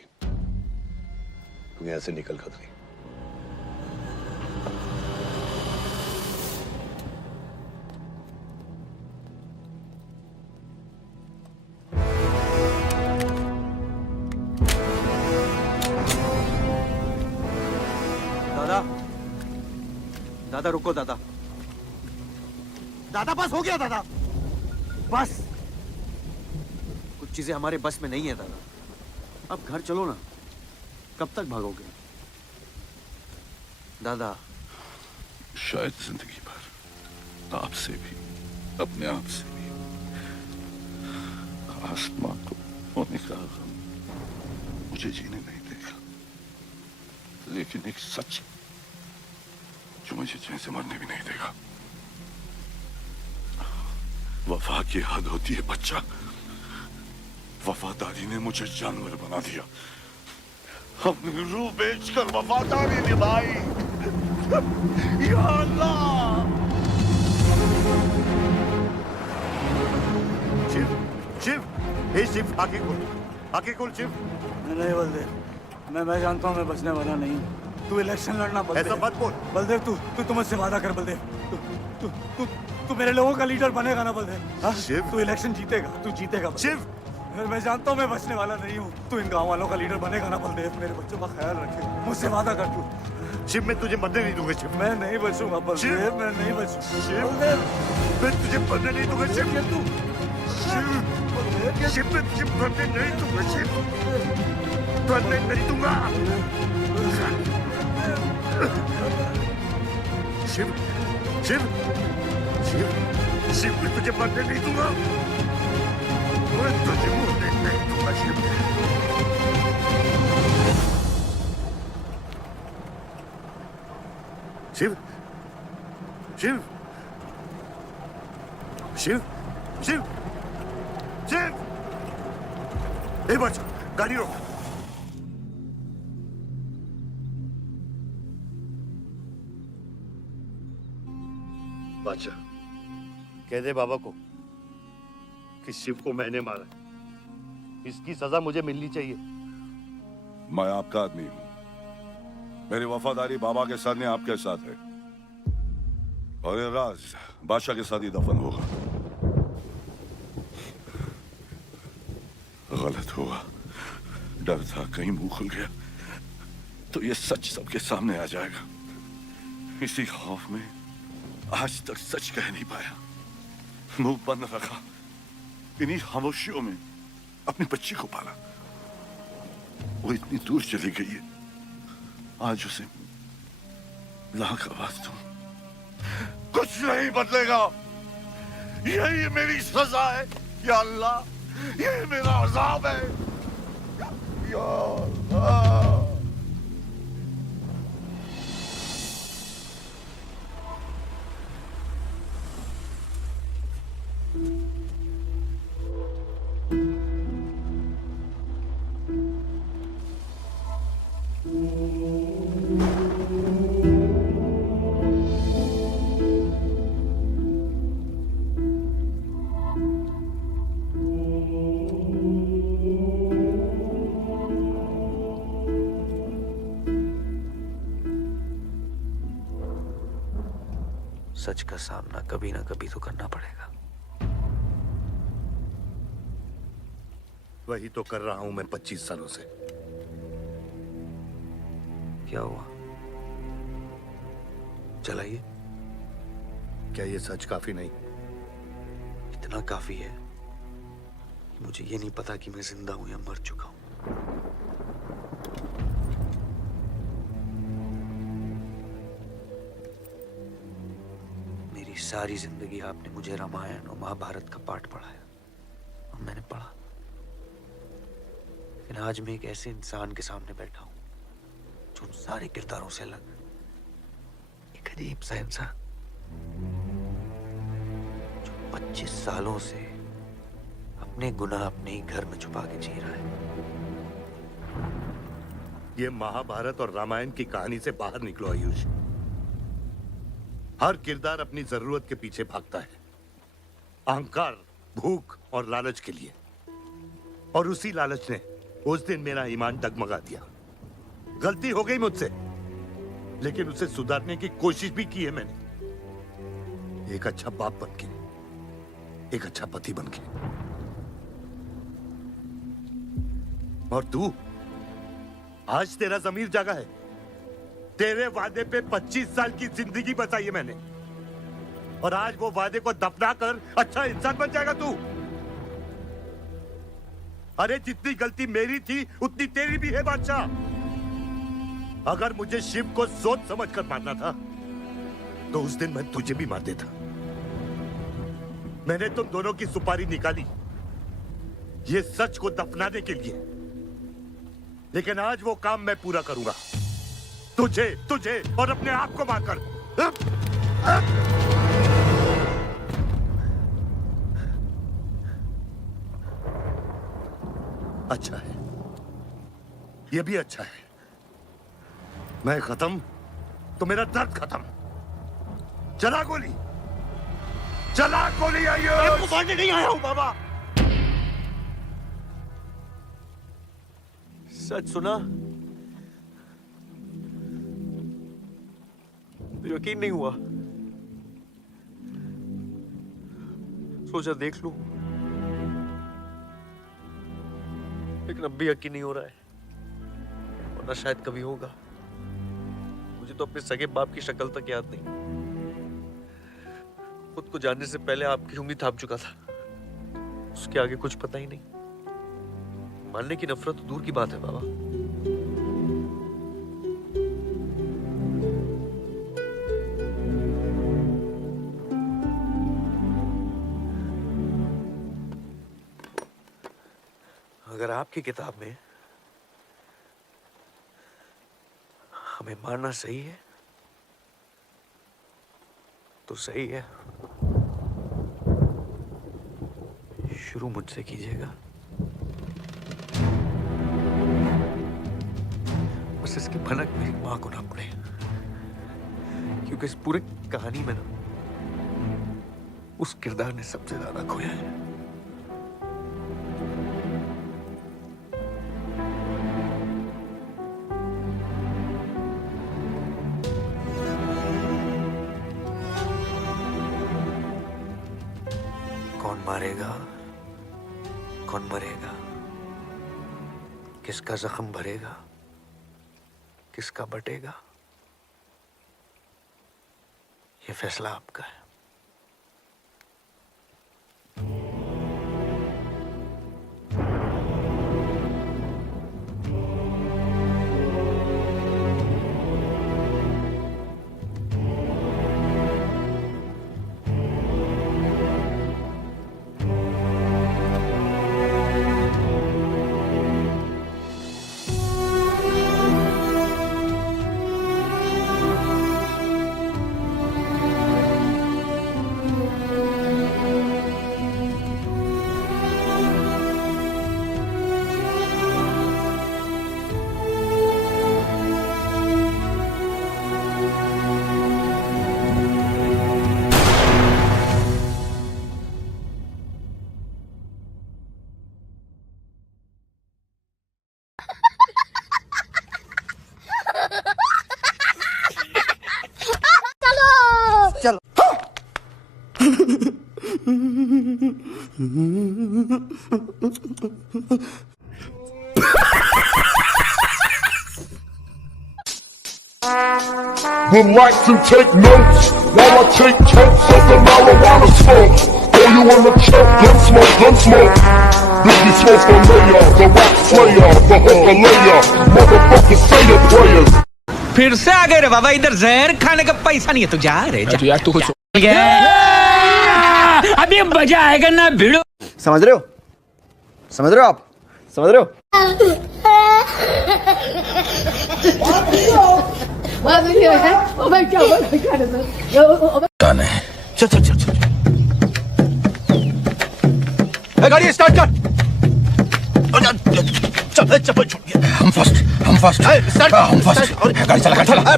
तुम यहां से निकल खतरी। दादा दादा रुको दादा। दादा बस हो गया दादा, बस। कुछ चीजें हमारे बस में नहीं है दादा। अब घर चलो ना, कब तक भागोगे दादा? शायद जिंदगी भर आपसे भी, अपने आप से भी। आसमां को होने का गम मुझे जीने नहीं देगा, लेकिन एक सच जो मुझे चैन से मरने भी नहीं देगा। वफा की हद होती है बच्चा। वफादारी ने मुझे जानवर बना दिया। हमने रूह बेचकर वफादारी निभाई। या अल्लाह। शिव, हे शिव, आके खोल शिव। नहीं बलदेव, मैं जानता हूँ मैं बचने वाला नहीं हूँ। तू इलेक्शन लड़ना बलदेव। ऐसा मत बोल बलदेव। तू मुझसे वादा कर बलदेव। तू मेरे लोगों का लीडर बनेगा ना बलदेव? शिव, तू इलेक्शन जीतेगा, तू जीतेगा शिव। मैं जानता हूँ मैं बचने वाला नहीं हूँ। तू इन गांव वालों का लीडर बनेगा ना बलदेव? मेरे बच्चों का ख्याल रखेगा, मुझसे वादा कर तू। शिव मैं तुझे मरने नहीं दूंगा शिव। मैं नहीं बचूंगा बलदेव, मैं नहीं बचूंगा शिव, मैं तुझे मरने नहीं दूंगा शिव। शिव मैं तुझे मरने नहीं दूंगा शिव, मरने नहीं दूंगा शिव। शिव शिव शिव मैं तुझे मरने नहीं दूंगा, मैं तुझे मरने नहीं दूंगा शिव। शिव शिव शिव शिव शिव, ए बच्चा गाड़ी रोक। बादशाह कह दे बाबा को कि शिव को मैंने मारा, इसकी सजा मुझे मिलनी चाहिए। मैं आपका आदमी हूं, मेरी वफादारी बाबा के साथ नहीं आपके साथ है, और ये राज बादशाह के साथ ही दफन होगा। गलत हुआ, डर था कहीं मुंह खुल गया तो ये सच सबके सामने आ जाएगा। इसी खौफ में आज तक सच कह नहीं पाया, मुंह बंद रखा, इन्हीं खामोशियों में अपनी बच्ची को पाला। वो इतनी दूर चली गई है, आज उसे लाख आवाज दूं कुछ नहीं बदलेगा। यही मेरी सजा है या अल्लाह, यही मेरा अज़ाब है या अल्लाह। सच का सामना कभी ना कभी तो करना पड़ेगा। वही तो कर रहा हूं मैं 25 सालों से। क्या हुआ? चलाइए। क्या ये सच काफी नहीं? इतना काफी है कि मुझे ये नहीं पता कि मैं जिंदा हूं या मर चुका हूं। मेरी सारी जिंदगी आपने मुझे रामायण और महाभारत का पाठ पढ़ाया और मैंने पढ़ा, लेकिन आज मैं एक ऐसे इंसान के सामने बैठा हूं जो उन सारे किरदारों से अलग, एक अजीब सा इंसान जो 25 सालों से अपने गुनाह अपने ही घर में छुपा के जी रहा है। ये महाभारत और रामायण की कहानी से बाहर निकलो आयुष। हर किरदार अपनी जरूरत के पीछे भागता है, अहंकार, भूख और लालच के लिए, और उसी लालच ने उस दिन मेरा ईमान डगमगा दिया। गलती हो गई मुझसे, लेकिन उसे सुधारने की कोशिश भी की है मैंने, एक अच्छा बाप बनके, एक अच्छा पति बनके। और तू, आज तेरा ज़मीर जागा है। तेरे वादे पे 25 साल की जिंदगी बचाई है मैंने, और आज वो वादे को दफना कर अच्छा इंसान बन जाएगा तू। अरे जितनी गलती मेरी थी उतनी तेरी भी है बादशाह। अगर मुझे शिव को सोच समझ कर मारना था तो उस दिन मैं तुझे भी मार देता। मैंने तुम दोनों की सुपारी निकाली ये सच को दफनाने के लिए, लेकिन आज वो काम मैं पूरा करूंगा, तुझे तुझे और अपने आप को मारकर। अच्छा है, ये भी अच्छा है। मैं खत्म तो मेरा दर्द खत्म। चला गोली, चला गोली। आइए, आपको मारने नहीं आया हूं बाबा। सच सुना तो यकीन नहीं हुआ, सोचा देख लूं, लेकिन अब भी यकीन नहीं हो रहा है, वरना शायद कभी होगा। मुझे तो अपने सगे बाप की शक्ल तक याद नहीं। खुद को जानने से पहले आपकी उंगली थाम चुका था, उसके आगे कुछ पता ही नहीं। मानने की नफरत तो दूर की बात है बाबा। अगर आपकी किताब में हमें मारना सही है तो सही है, शुरू मुझसे कीजिएगा। बस इसकी भनक मेरी मां को ना पड़े, क्योंकि इस पूरी कहानी में ना उस किरदार ने सबसे ज्यादा खोया है। कौन मारेगा, कौन मरेगा, किसका जख्म भरेगा, किसका बटेगा, ये फैसला आपका है। चलो Would like to take notes while I take totes of the marijuana smoke. Oh, you wanna choke? Gun smoke. Biggie Smoke the layer, the rap slayer, the hooker layer. Motherfuckers say the prayers. फिर से आ गए रे बाबा, इधर जहर खाने का पैसा नहीं है तो जा रे जा। यार तू कुछ अभी मजा आएगा ना भिड़ो। समझ रहे हो आप? समझ रहे हो? चल गाड़ी स्टार्ट कर। चप्पल छूट गया। हम फर्स्ट हम फर्स्ट गाड़ी चला।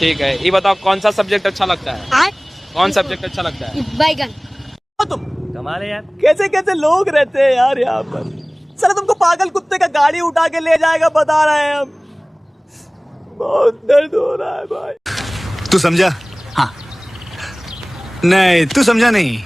ठीक है, ये बताओ कौन सा सब्जेक्ट अच्छा लगता है? कौन सब्जेक्ट अच्छा लगता है? बैगन। तुम कमाल है यार, कैसे कैसे लोग रहते हैं यार यहाँ पर। सर तुमको पागल कुत्ते का गाड़ी उठा के ले जाएगा बता रहे हैं हम। बहुत दर्द हो रहा है भाई। तू समझा? हाँ। नहीं तू समझा नहीं।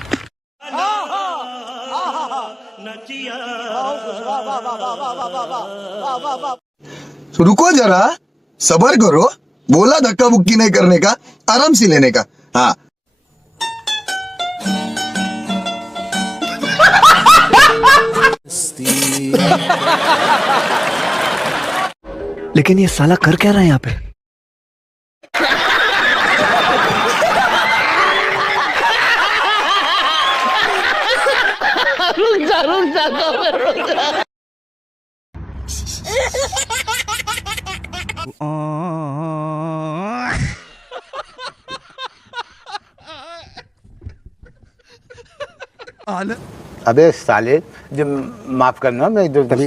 तो रुको जरा, सबर करो। बोला धक्का बुक्की नहीं करने का, आराम से लेने का। हाँ लेकिन ये साला कर क्या रहा है यहाँ पे? रुक जा अबे साले, जब माफ करना, मैं इधर